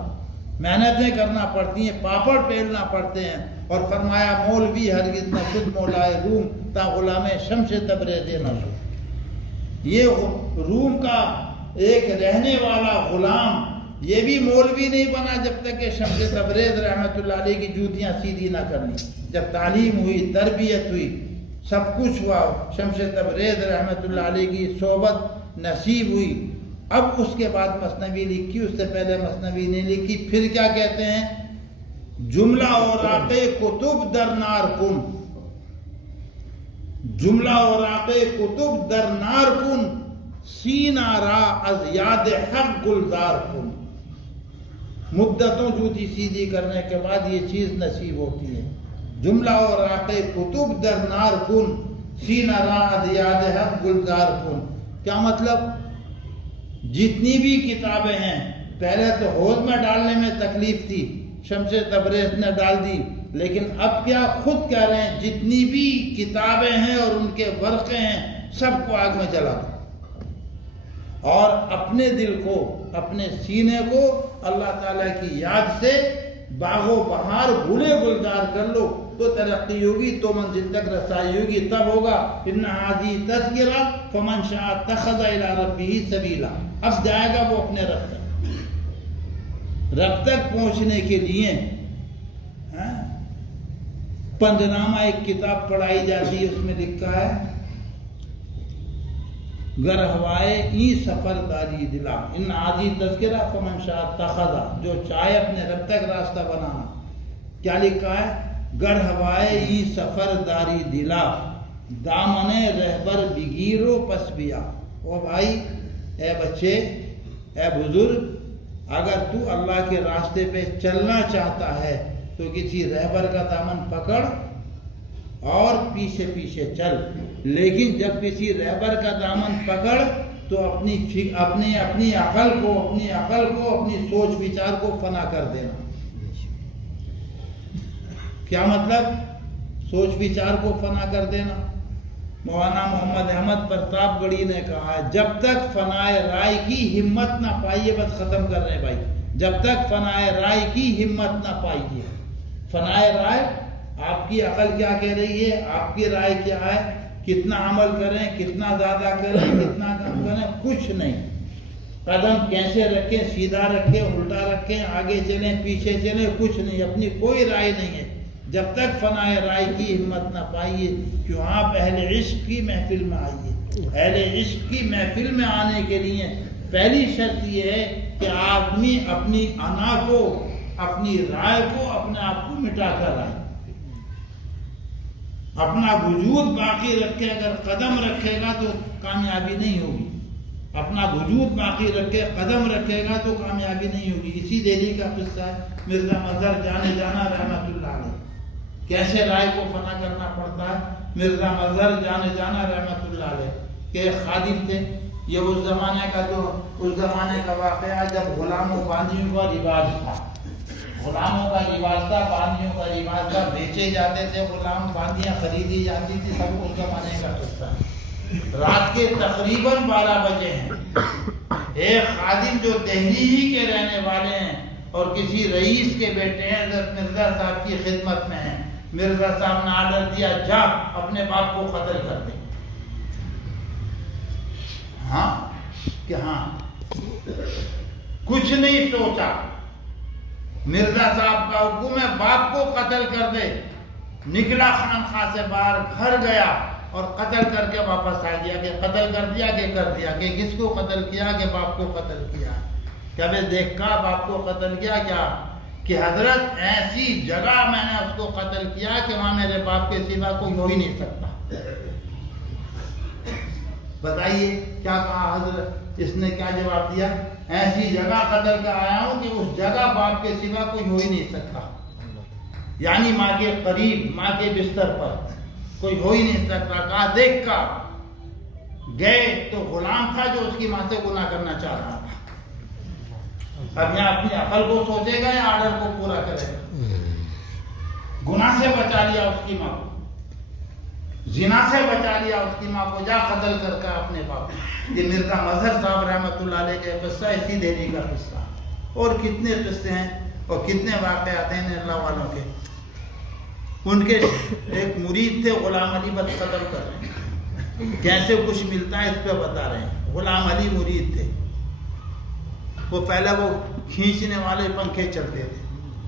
محنتیں کرنا پڑتی ہیں، پاپڑ پھیلنا پڑتے ہیں، اور فرمایا مولوی ہرگز نہ شد مولائے روم، تا غلام شمس تبریز نہ شد۔ یہ روم کا ایک رہنے والا غلام یہ بھی مولوی نہیں بنا جب تک کہ شمس تبریز رحمۃ اللہ علیہ کی جوتیاں سیدھی نہ کرنی۔ جب تعلیم ہوئی، تربیت ہوئی، سب کچھ ہوا، شمس تبریز رحمۃ اللہ علیہ کی صحبت نصیب ہوئی، اب اس کے بعد مثنوی لکھی، اس سے پہلے مثنوی نہیں لکھی۔ پھر کیا کہتے ہیں، جملہ اوراق کتب در نار کن، جملہ اوراق کتب در نار کن، سینہ را از یاد حق گلزار کن۔ مدتوں جوتی سیدھی کرنے کے بعد یہ چیز نصیب ہوتی ہے۔ جملہ اوراق کتب در نار کن، سینہ را از یاد حق گلزار کن۔ کیا مطلب؟ جتنی بھی کتابیں ہیں، پہلے تو حوض میں ڈالنے میں تکلیف تھی، شمس تبریز نے ڈال دی، لیکن اب کیا خود کہہ رہے ہیں جتنی بھی کتابیں ہیں اور ان کے ورقے ہیں سب کو آگ میں جلا دو، اور اپنے دل کو، اپنے سینے کو اللہ تعالیٰ کی یاد سے باغ و بہار گلے گلزار کر لو۔ تو ترقی ہوگی، تو منزل تک رسائی ہوگی، تب ہوگا ان حاضی تذکرہ فمن شاء اتخذ الی ربہ سبیلا۔ اب جائے گا وہ اپنے رب تک پہنچنے کے لیے پندنامہ ایک کتاب پڑھائی جاتی ہے، اس میں لکھا ہے گر ہوائے ای سفر داری دلا ان عادی تذکرہ فمن شاء اتخذا، جو چاہے اپنے رب تک راستہ بنانا۔ کیا لکھا ہے؟ گر ہوائے ای سفر داری دلا دامن رہبر بگیرو پس بیا۔ او بھائی، اے بچے، اے بزرگ، اگر تو اللہ کے راستے پہ چلنا چاہتا ہے تو کسی رہبر کا دامن پکڑ اور پیچھے پیچھے چل، لیکن جب کسی رہبر کا دامن پکڑ تو اپنی عقل کو اپنی سوچ وچار کو فنا کر دینا۔ کیا مطلب؟ سوچ وچار کو فنا کر دینا۔ مولانا محمد احمد پرتاپ گڑھی نے کہا ہے جب تک فنائے رائے کی ہمت نہ پائیے، بس ختم کر رہے ہیں بھائی، جب تک فنائے رائے کی ہمت نہ پائیے۔ فنائے رائے، آپ کی عقل کیا کہہ رہی ہے، آپ کی رائے کیا ہے، کتنا عمل کریں، کتنا زیادہ کریں، کتنا کم کریں، کچھ نہیں۔ قدم کیسے رکھیں، سیدھا رکھیں، الٹا رکھیں، آگے چلیں، پیچھے چلیں، کچھ نہیں، اپنی کوئی رائے نہیں ہے جب تک فنائے رائے کی ہمت نہ پائیے۔ کیوں؟ آپ اہل عشق کی محفل میں آئیے۔ اہل عشق کی محفل میں آنے کے لیے پہلی شرط یہ ہے کہ آدمی اپنی انا کو، اپنی رائے کو، اپنے آپ کو مٹا کر آئے، اپنا وجود باقی رکھے۔ اگر قدم رکھے گا تو کامیابی نہیں ہوگی، اپنا وجود باقی رکھے، قدم رکھے گا تو کامیابی نہیں ہوگی۔ اسی دہلی کا قصہ ہے، مرزا مظہر جانے جانا رحمت اللہ علیہ، کیسے رائے کو فنا کرنا پڑتا ہے۔ مرزا مظہر جانے جانا رحمت اللہ علیہ کہ خادم تھے، یہ اس زمانے کا واقعہ جب غلاموں باندیوں کا رواج تھا، غلاموں کا رواج تھا، باندیوں کا رواج تھا، بیچے جاتے تھے غلام، باندیاں خریدی جاتی تھی، سب اس زمانے کا قصہ ہے۔ رات کے تقریباً 12 بجے ہیں، ایک خادم جو دہلی ہی کے رہنے والے ہیں اور کسی رئیس کے بیٹے ہیں، حضرت مرزا صاحب کی خدمت میں ہیں، مرزا صاحب نے آرڈر دیا جا اپنے باپ کو قتل کر دے۔ ہاں کہ ہاں، کچھ نہیں سوچا، مرزا صاحب کا حکم ہے باپ کو قتل کر دے۔ نکلا خانقاہ سے باہر، گھر گیا اور قتل کر کے واپس آ گیا کہ قتل کر دیا کہ کر دیا، کہ کس کو قتل کیا، کہ باپ کو قتل کیا۔ کیا میں دیکھا باپ کو قتل کیا؟ کیا کہ حضرت ایسی جگہ میں نے اس کو قتل کیا کہ وہاں میرے باپ کے سوا کوئی ہو ہی نہیں سکتا۔ بتائیے کیا کہا حضرت، اس نے کیا جواب دیا؟ ایسی جگہ قتل کر آیا ہوں کہ اس جگہ باپ کے سوا کوئی ہو ہی نہیں سکتا، یعنی ماں کے قریب، ماں کے بستر پر کوئی ہو ہی نہیں سکتا۔ کہا دیکھ کا گئے تو غلام تھا جو اس کی ماں سے گناہ کرنا چاہ رہا تھا۔ اب یہاں اپنی عقل کو سوچے گا یا آرڈر کو پورا کرے گا؟ گناہ سے بچا لیا اس کی ماں کو، زنا سے بچا لیا اس کی ماں کو، جا قتل کر کے اپنے باپ کو۔ یہ مرزا مظہر صاحب رحمت اللہ علیہ کا قصہ، اسی دہلی کا قصہ، اور کتنے قصے ہیں اور کتنے واقعات ہیں اللہ والوں کے۔ ان کے ایک مرید تھے غلام علی، بس قتل کر رہے ہیں، کیسے کچھ ملتا ہے اس پہ بتا رہے ہیں۔ غلام علی مرید تھے، وہ پہلے وہ کھینچنے والے پنکھے چلتے تھے،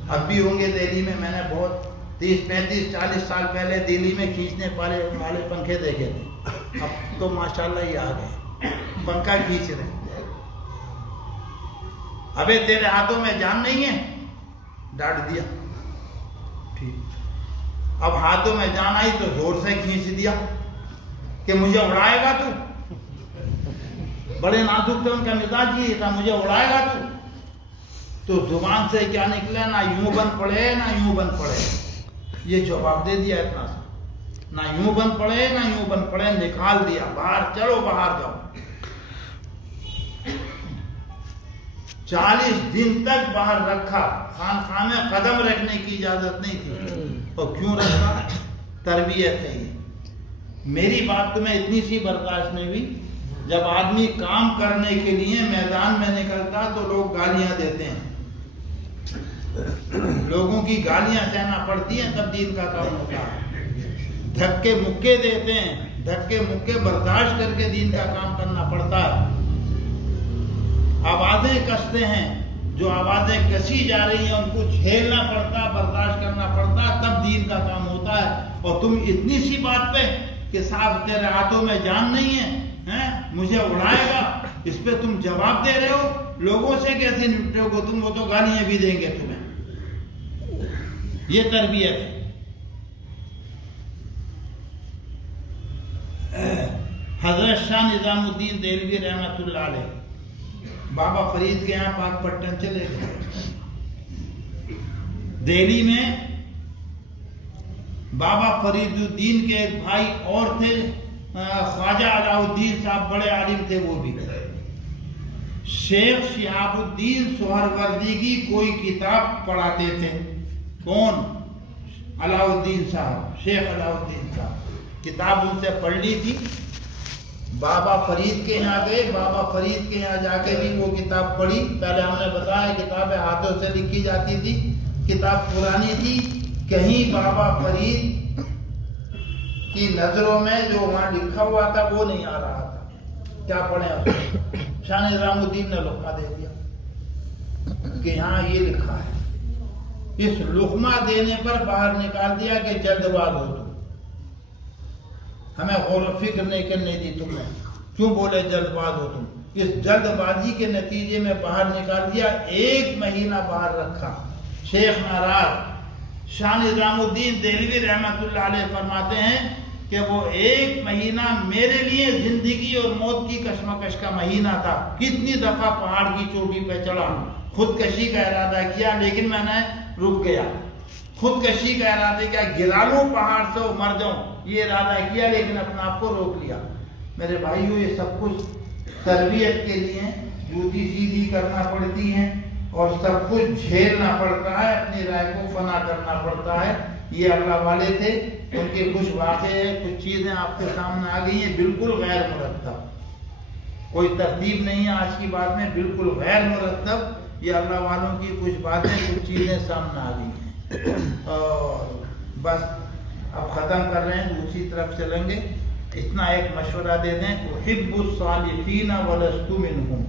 اب بھی ہوں گے دہلی میں، میں نے بہت 30 35 40 سال پہلے دہلی میں کھینچنے والے پنکھے دیکھے تھے، اب تو ماشاءاللہ ہی آ گئے، پنکھا کھینچ رہے ہیں۔ ابے تیرے ہاتھوں میں جان نہیں ہے، ڈانٹ دیا، ٹھیک، اب ہاتھوں میں جان آئی تو زور سے کھینچ دیا کہ مجھے اڑائے گا تو، بڑے نازک تھے ان کا مزاج یہ تھا، مجھے اڑائے گا تو زبان سے کیا نکلے، نہ یوں بند پڑے نہ یوں بند پڑے، یہ جواب دے دیا اتنا سا، نہ یوں بند پڑے نہ یوں بند پڑے، نکال دیا باہر، چلو باہر جاؤ۔ 40 دن تک باہر رکھا، خانقاہ میں قدم رکھنے کی اجازت نہیں تھی، اور کیوں رکھا؟ تربیت ہے یہ۔ میری بات تمہیں اتنی سی برداشت نہیں ہوئی، جب آدمی کام کرنے کے لیے میدان میں نکلتا تو لوگ گالیاں دیتے ہیں، لوگوں کی گالیاں سہنا پڑتی ہیں تب دین کا کام ہوتا ہے. دھکے مکے دیتے ہیں, دھکے مکے برداشت کر کے دین کا کام کرنا پڑتا ہے. آوازیں کستے ہیں, جو آوازیں کسی جا رہی ہیں ان کو جھیلنا پڑتا, برداشت کرنا پڑتا, تب دین کا کام ہوتا ہے. اور تم اتنی سی بات پہ کہ صاحب تیرے ہاتھوں میں جان نہیں ہے, مجھے اڑائے گا, اس پہ تم جواب دے رہے ہو. لوگوں سے کیسے نپٹو گے تم؟ وہ تو گالیاں بھی دیں گے تمہیں. یہ تربیت ہے. حضرت شاہ نظام الدین دہلوی رحمۃ اللہ علیہ بابا فرید کے یہاں پاک پٹن چلے گئے. دہلی میں بابا فرید الدین کے ایک بھائی اور تھے, خواجہ علاء الدین صاحب, بڑے عالم تھے وہ بھی. شیخ شہاب الدین سہروردی کی کوئی کتاب پڑھاتے تھے. کون؟ علاء الدین صاحب, شیخ علاء الدین صاحب. کتاب ان سے پڑھ لی تھی. بابا فرید کے یہاں گئے, بابا فرید کے یہاں جا کے بھی وہ کتاب پڑھی. پہلے ہم نے بتایا کتابیں ہاتھوں سے لکھی جاتی تھی, کتاب پرانی تھی. کہیں بابا فرید کی نظروں میں جو وہاں لکھا ہوا تھا وہ نہیں آ رہا تھا. کیا پڑھیں؟ شاہ نظام الدین نے لقمہ دے دیا کہ یہاں یہ لکھا ہے. اس لقمہ دینے پر باہر نکال دیا کہ جلد باز ہو تم, ہمیں غور و فکر نہیں کرنے دی تم نے, کیوں بولے جلد باز ہو تم؟ اس جلد بازی کے نتیجے میں باہر نکال دیا. 1 مہینہ باہر رکھا. شیخ ناراض. شاہ نظام الدین دہلوی رحمۃ اللہ علیہ فرماتے ہیں کہ وہ 1 مہینہ میرے لیے زندگی اور موت کی کشمکش کا مہینہ تھا. کتنی دفعہ پہاڑ کی چوٹی پہ چڑھا, خودکشی کا ارادہ کیا, لیکن میں نے رک گیا. خودکشی کا ارادہ کیا, گرا لوں پہاڑ سے اور مر جاؤں, یہ ارادہ کیا, لیکن اپنے آپ کو روک لیا. میرے بھائیوں, یہ سب کچھ تربیت کے لیے جوتی سیدھی کرنا پڑتی ہے اور سب کچھ جھیلنا پڑتا ہے, اپنی رائے کو فنا کرنا پڑتا ہے. یہ اللہ والے تھے, ان کے کچھ واقعے, کچھ چیزیں آپ کے سامنے آ گئی ہیں بالکل غیر مرتب. کوئی ترتیب نہیں ہے آج کی بات میں, بالکل غیر مرتب. یہ اللہ والوں کی کچھ باتیں, کچھ چیزیں سامنے آ گئی ہیں. اور بس اب ختم کر رہے ہیں, دوسری طرف چلیں گے. اتنا ایک مشورہ دے دیں, احب الصالحین ولست منہم.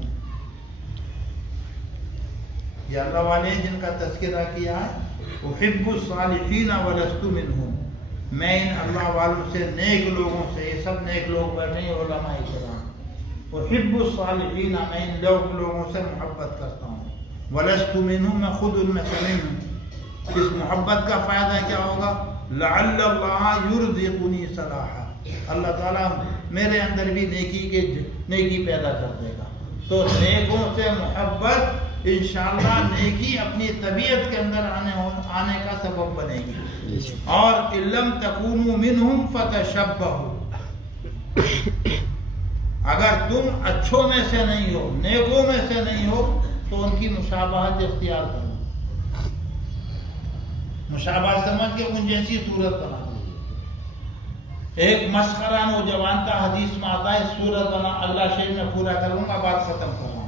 یہ اللہ والے جن کا تذکرہ کیا ہے, احب الصالحین ولست منہم, میں ان اللہ والوں سے, نیک لوگوں سے, یہ سب نیک لوگ بیٹھے ہیں علماء کرام, احب الصالحین, میں ان لوگوں سے محبت کرتا ہوں. ولست منہم, میں خود ان میں سے نہیں ہوں. اس محبت کا فائدہ کیا ہوگا؟ لعل اللہ یرزقنی صلاحا, اللہ تعالیٰ میرے اندر بھی نیکی پیدا کر دے گا. تو نیکوں سے محبت انشاءاللہ نیکی اپنی طبیعت کے اندر آنے کا سبب بنے گی. اور علم تکونوا منہم فتشبہوا, اگر تم اچھوں میں سے نہیں ہو, نیکوں میں سے نہیں ہو, تو ان کی مشابہت اختیار کرو. مشابہت سمجھ کے ان جیسی صورت بنا دو. ایک مسخرہ نوجوان کا حدیث میں آتا ہے, صورت بنا, اللہ شریف میں پورا کروں گا, بات ختم کر رہا ہوں.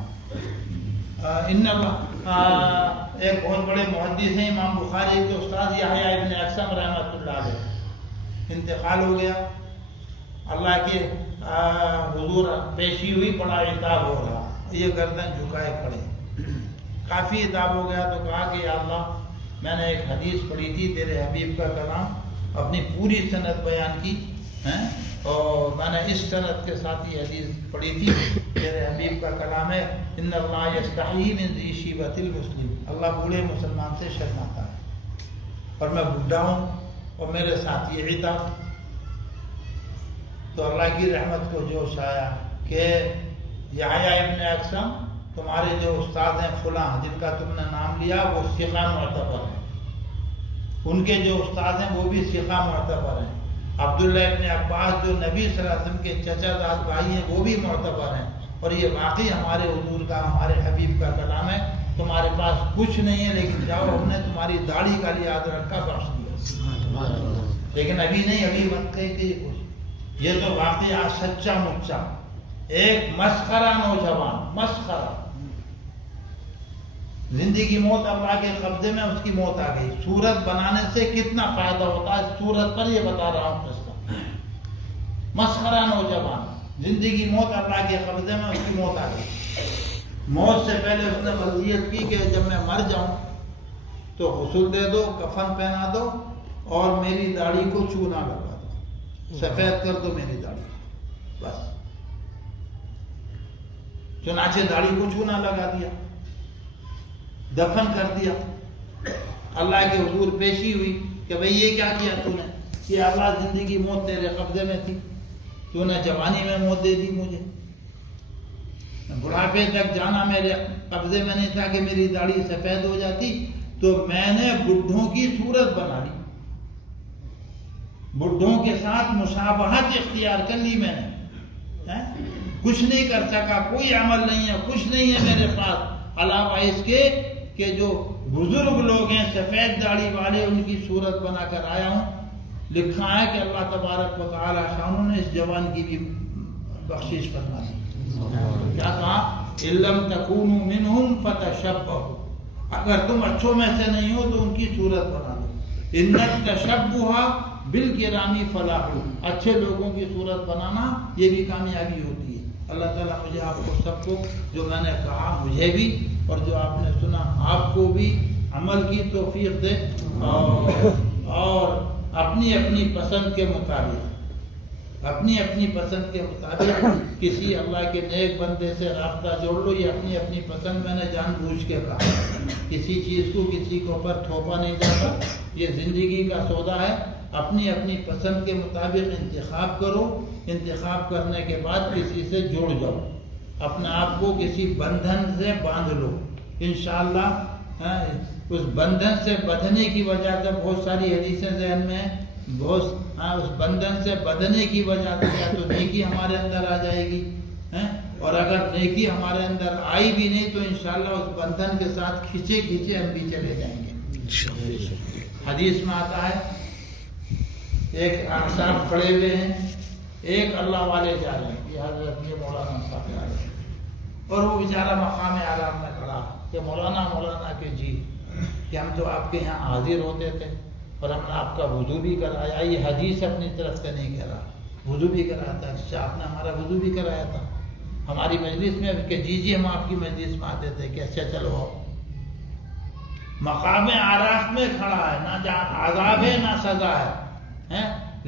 ایک بہت بڑے محدث ہیں, امام بخاری کے استاد یحییٰ ابن اقسم رحمۃ اللہ علیہ, انتقال ہو گیا. اللہ کے حضور پیشی ہوئی, بڑا عتاب ہو رہا, یہ گردن جھکائے کھڑے. کافی عتاب ہو گیا تو کہا کہ یا اللہ, میں نے ایک حدیث پڑھی تھی, تیرے حبیب کا کلام, اپنی پوری سند بیان کی, اور میں نے اس سند کے ساتھ یہ حدیث پڑھی تھی, تیرے حبیب کا کلام ہے, ان اللہ یستحیی من ذی شیبۃ المسلم, اللہ بوڑھے مسلمان سے شرماتا ہے, اور میں بوڑھا ہوں اور میرے ساتھ یہ عتاب. تو اللہ کی رحمت کو جوش آیا کہ یحییٰ ابن اقسم, تمہارے جو استاد ہیں فلاں جن کا تم نے نام لیا, وہ ثقہ معتبر ہیں. ان کے جو استاد ہیں وہ بھی ثقہ معتبر ہیں. عبداللہ ابن عباس جو نبی صلی اللہ علیہ وسلم کے چچا داد بھائی ہیں, وہ بھی معتبر ہیں. اور یہ واقعی ہمارے حضور کا, ہمارے حبیب کا کلام ہے. تمہارے پاس کچھ نہیں ہے, لیکن جاؤ, ہم نے تمہاری داڑھی کا یاد رکھا, بخش دیا. لیکن ابھی نہیں, ابھی مت کہیں کہ یہ تو واقعی سچا مچا ایک مسخرہ نوجوان, مسخرہ. زندگی موت اللہ کے قبضے میں، اس کی موت آ گئی. صورت بنانے سے کتنا فائدہ ہوتا ہے صورت پر یہ بتا رہا ہوں قصہ. مسخرہ نوجوان، زندگی موت اللہ کے قبضے میں، اس کی موت آ گئی. موت سے پہلے اس نے وصیت کی کہ جب میں مر جاؤں تو غسل دے دو، کفن پہنا دو اور میری داڑھی کو چونا لگا دو، سفید کر دو میری داڑھی بس. چنانچہ داڑھی کو چونا لگا دیا، دفن کر دیا. اللہ کے حضور پیشی ہوئی کہ بھئی یہ کیا کیا تو نے؟ کہ اللہ زندگی موت تیرے قبضے میں تھی، تو نے جوانی میں موت دے دی مجھے. بڑھاپے تک جانا میرے قبضے میں نہیں تھا کہ میری داڑھی سفید ہو جاتی، تو میں نے بڈھوں کی صورت بنا لی، بڈھوں کے ساتھ مشابہت اختیار کر لی میں نے. کچھ نہیں کر سکا، کوئی عمل نہیں ہے، کچھ نہیں ہے میرے پاس علاوہ اس کے کہ جو بزرگ لوگ ہیں سفید داڑھی والے ان کی صورت بنا کر آیا ہوں. لکھا ہے کہ اللہ تبارک و تعالی شانہ نے اس جوان کی بھی بخشش فرما دی. کیا کہا؟ اِلَّمْ تَكُونُوا مِنْهُمْ فَتَشَبَّهُوا، اگر تم اچھوں میں سے نہیں ہو تو ان کی صورت بنا لو. إِنَّ التَّشَبُّهَ بِالْكِرَامِ فَلَاحٌ، اچھے لوگوں کی صورت بنانا یہ بھی کامیابی ہوتی ہے. اللہ تعالیٰ مجھے آپ کو سب کو جو میں نے کہا مجھے بھی اور جو آپ نے سنا آپ کو بھی عمل کی توفیق دے، اور اپنی اپنی پسند کے مطابق کسی اللہ کے نیک بندے سے رابطہ جوڑ لو. یہ اپنی اپنی پسند میں نے جان بوجھ کے کہا، کسی چیز کو کسی کے اوپر تھوپا نہیں جاتا. یہ زندگی کا سودا ہے. اپنی اپنی پسند کے مطابق انتخاب کرو، انتخاب کرنے کے بعد کسی سے جڑ جاؤ، اپنے آپ کو کسی بندھن سے باندھ لو. انشاءاللہ اس بندھن سے بدھنے کی وجہ سے بہت ساری حدیثیں ذہن میں ہیں، اس بندھن سے بدھنے کی وجہ سے یا تو نیکی ہمارے اندر آ جائے گی، اور اگر نیکی ہمارے اندر آئی بھی نہیں تو انشاءاللہ اس بندھن کے ساتھ کھینچے کھینچے ہم بھی چلے جائیں گے. حدیث میں آتا ہے ایک صاحب کھڑے ہوئے ہیں، ایک اللہ والے جا رہے ہیں، یہ حضرت یہ مولانا صاحب جا رہے ہیں، اور وہ بیچارہ مقام آرام میں کھڑا کہ مولانا کہ جی کہ ہم تو آپ کے یہاں حاضر ہوتے تھے اور ہم نے آپ کا وضو بھی کرایا. یہ حدیث اپنی طرف سے نہیں کہہ رہا، وضو بھی کرایا تھا. اچھا آپ نے ہمارا وضو بھی کرایا تھا ہماری مجلس میں کہ جی ہم آپ کی مجلس میں آتے تھے کہ اچھا چلو آؤ. مقام عراف میں کھڑا ہے، نہ عذاب ہے نہ سزا ہے،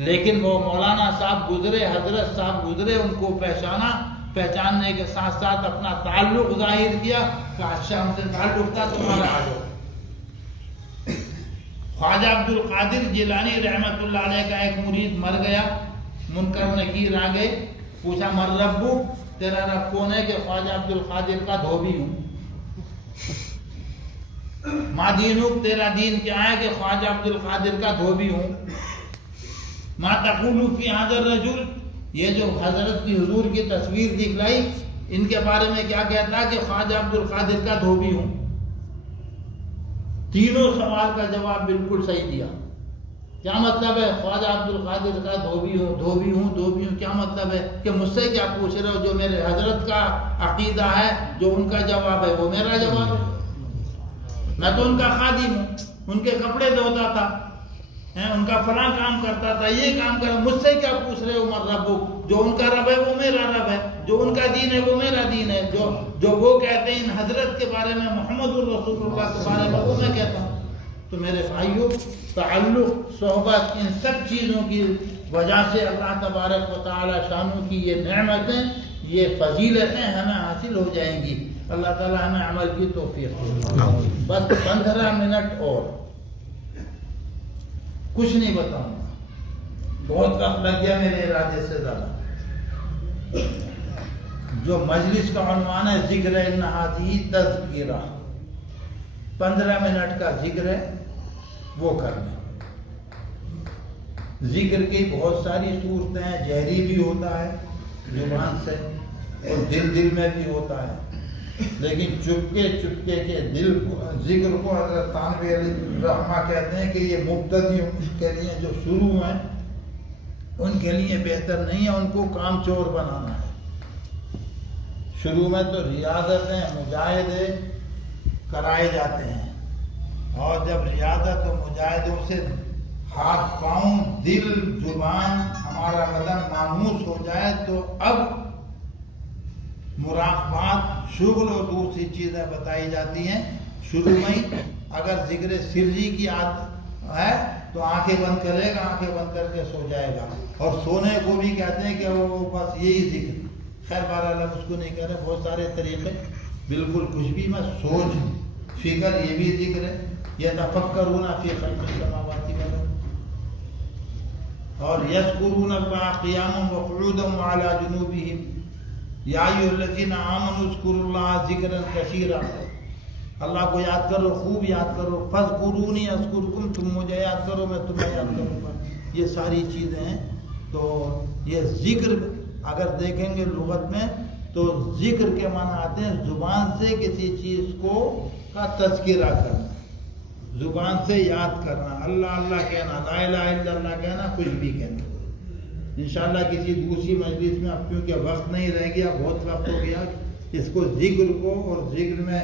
لیکن وہ مولانا صاحب گزرے، حضرت صاحب گزرے، ان کو پہچانا، پہچاننے کے ساتھ ساتھ اپنا تعلق ظاہر کیا کہ اچھا ہم سے تعلق تھا تمہارا آ جاؤ. خواجہ عبد القادر جیلانی رحمت اللہ علیہ کا ایک مرید مر گیا، منکر نکیر آ گئے، پوچھا مر ربک، تیرا رب کون ہے؟ کہ خواجہ عبد القادر کا دھوبی ہوں. ما دینک، تیرا دین کیا ہے؟ کہ خواجہ عبد القادر کا دھوبی ہوں. ما تقول فی ھذا الرجل، یہ جو حضرت کی حضور کی تصویر دکھلائی ان کے بارے میں کیا کہتا ہے؟ کہ خواجہ عبد القادر کا دھوبی ہوں. تینوں سوال کا جواب بالکل صحیح دیا. کیا مطلب ہے؟ خواجہ عبد القادر کا دھوبی ہوں کیا مطلب ہے؟ کہ مجھ سے کیا پوچھ رہے ہو؟ جو میرے حضرت کا عقیدہ ہے، جو ان کا جواب ہے وہ میرا جواب ہے. میں تو ان کا خادم ہوں، ان کے کپڑے دھوتا تھا، ان کا فلاں کام کرتا تھا، یہ کام کرتا. مجھ سے کیا پوچھ رہے ہو؟ مر ربک، جو ان کا رب ہے وہ میرا رب ہے، جو ان کا دین ہے وہ میرا دین ہے، جو وہ کہتے ہیں ان حضرت کے بارے میں، محمد الرسول اللہ کے بارے میں، وہ میں کہتا ہوں. تو میرے بھائیوں، تعلق، صحبت، ان سب چیزوں کی وجہ سے اللہ تبارک و تعالی شانہ کی یہ نعمتیں، یہ فضیلتیں ہمیں حاصل ہو جائیں گی. اللہ تعالی ہمیں عمل کی توفیق دے. بس 15 منٹ اور کچھ نہیں بتاؤں گا، بہت وقت لگ گیا میرے ارادے سے زیادہ. جو مجلس کا عنوان ہے ذکر نہادی تذکرہ، 15 منٹ کا ذکر ہے وہ کرنا. ذکر کی بہت ساری صورتیں ہیں، جہری بھی ہوتا ہے زبان سے اور دل میں بھی ہوتا ہے، لیکن چپکے کے دل ذکر کو حضرت تھانوی علیہ رحمہ کہتے ہیں کہ یہ مبتدیوں کے لیے، جو شروع ہیں ان کے لیے بہتر نہیں ہے، ان کو کام چور بنانا ہے. شروع میں تو ریاضت ہے، مجاہد ہے، کرائے جاتے ہیں، اور جب ریاضت و مجاہدوں سے ہاتھ پاؤں دل زبان ہمارا بدن مانوس ہو جائے تو اب مراقبات شغل اور دوسری چیزیں بتائی جاتی ہیں۔ شروع میں ہی اگر ذکر سرری کی عادت ہے تو آنکھیں بند کرے گا، آنکھیں بند کر کے سو جائے گا، اور سونے کو بھی کہتے ہیں کہ وہ بس یہی ذکر، خیر بہرحال ہم اس کو نہیں کہہ رہے، بہت سارے طریقے، بالکل کچھ بھی میں سوچ فکر یہ بھی ذکر ہے، یتفکرون فی خلق السماوات والارض، اور یذکرون اللہ قیاما وقعودا وعلی جنوبہم، یا ایھا الذین آمنوا اذکروا اللہ ذکرا کثیرا، اللہ کو یاد کرو، خوب یاد کرو، فاذکرونی اذکرکم، تم مجھے یاد کرو میں تمہیں یاد کروں گا، یہ ساری چیزیں ہیں۔ تو یہ ذکر اگر دیکھیں گے لغت میں تو ذکر کے معنی آتے ہیں زبان سے کسی چیز کو کا تذکرہ کرنا، زبان سے یاد کرنا، اللہ اللہ کہنا، لا الہ الا اللہ کہنا، کچھ بھی کہنا۔ انشاءاللہ کسی دوسری مجلس میں، اب کیونکہ وقت نہیں رہ گیا، بہت وقت ہو گیا، اس کو ذکر کو اور ذکر میں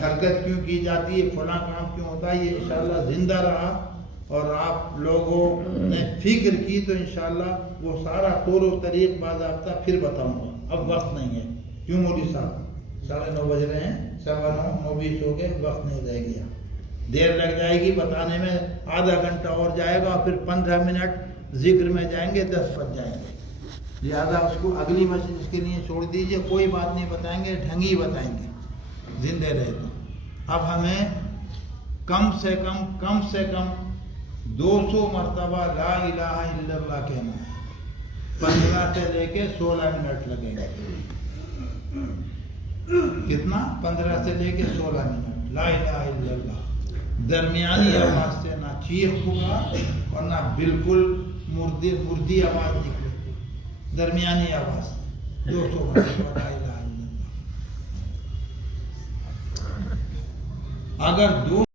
حرکت کیوں کی جاتی ہے، فلاں کام کیوں ہوتا ہے، یہ انشاءاللہ زندہ رہا اور آپ لوگوں نے فکر کی تو انشاءاللہ وہ سارا طور و طریق باضابطہ پھر بتاؤں گا۔ اب وقت نہیں ہے، کیوں مولوی صاحب 9:30 بج رہے ہیں، 9:20 ہو گئے، وقت نہیں رہ گیا، دیر لگ جائے گی بتانے میں، آدھا گھنٹہ اور جائے گا، پھر 15 منٹ ذکر میں جائیں گے، 10 بج جائیں گے، لہٰذا اس کو اگلی مجلس کے لیے چھوڑ دیجئے، کوئی بات نہیں بتائیں گے، ڈھنگی بتائیں گے زندے رہے تو۔ اب ہمیں کم سے کم 200 مرتبہ لا الہ الا اللہ کہنا ہے، 15 سے لے کے 16 منٹ لگیں گے، کتنا؟ 15 سے لے کے 16 منٹ لا الہ الا اللہ، درمیانی آواز سے، نہ چیخ ہوگا اور نہ بالکل مردی آواز نکلے، درمیانی آواز، 200 مرتبہ لا الہ الا اللہ۔ اگر 2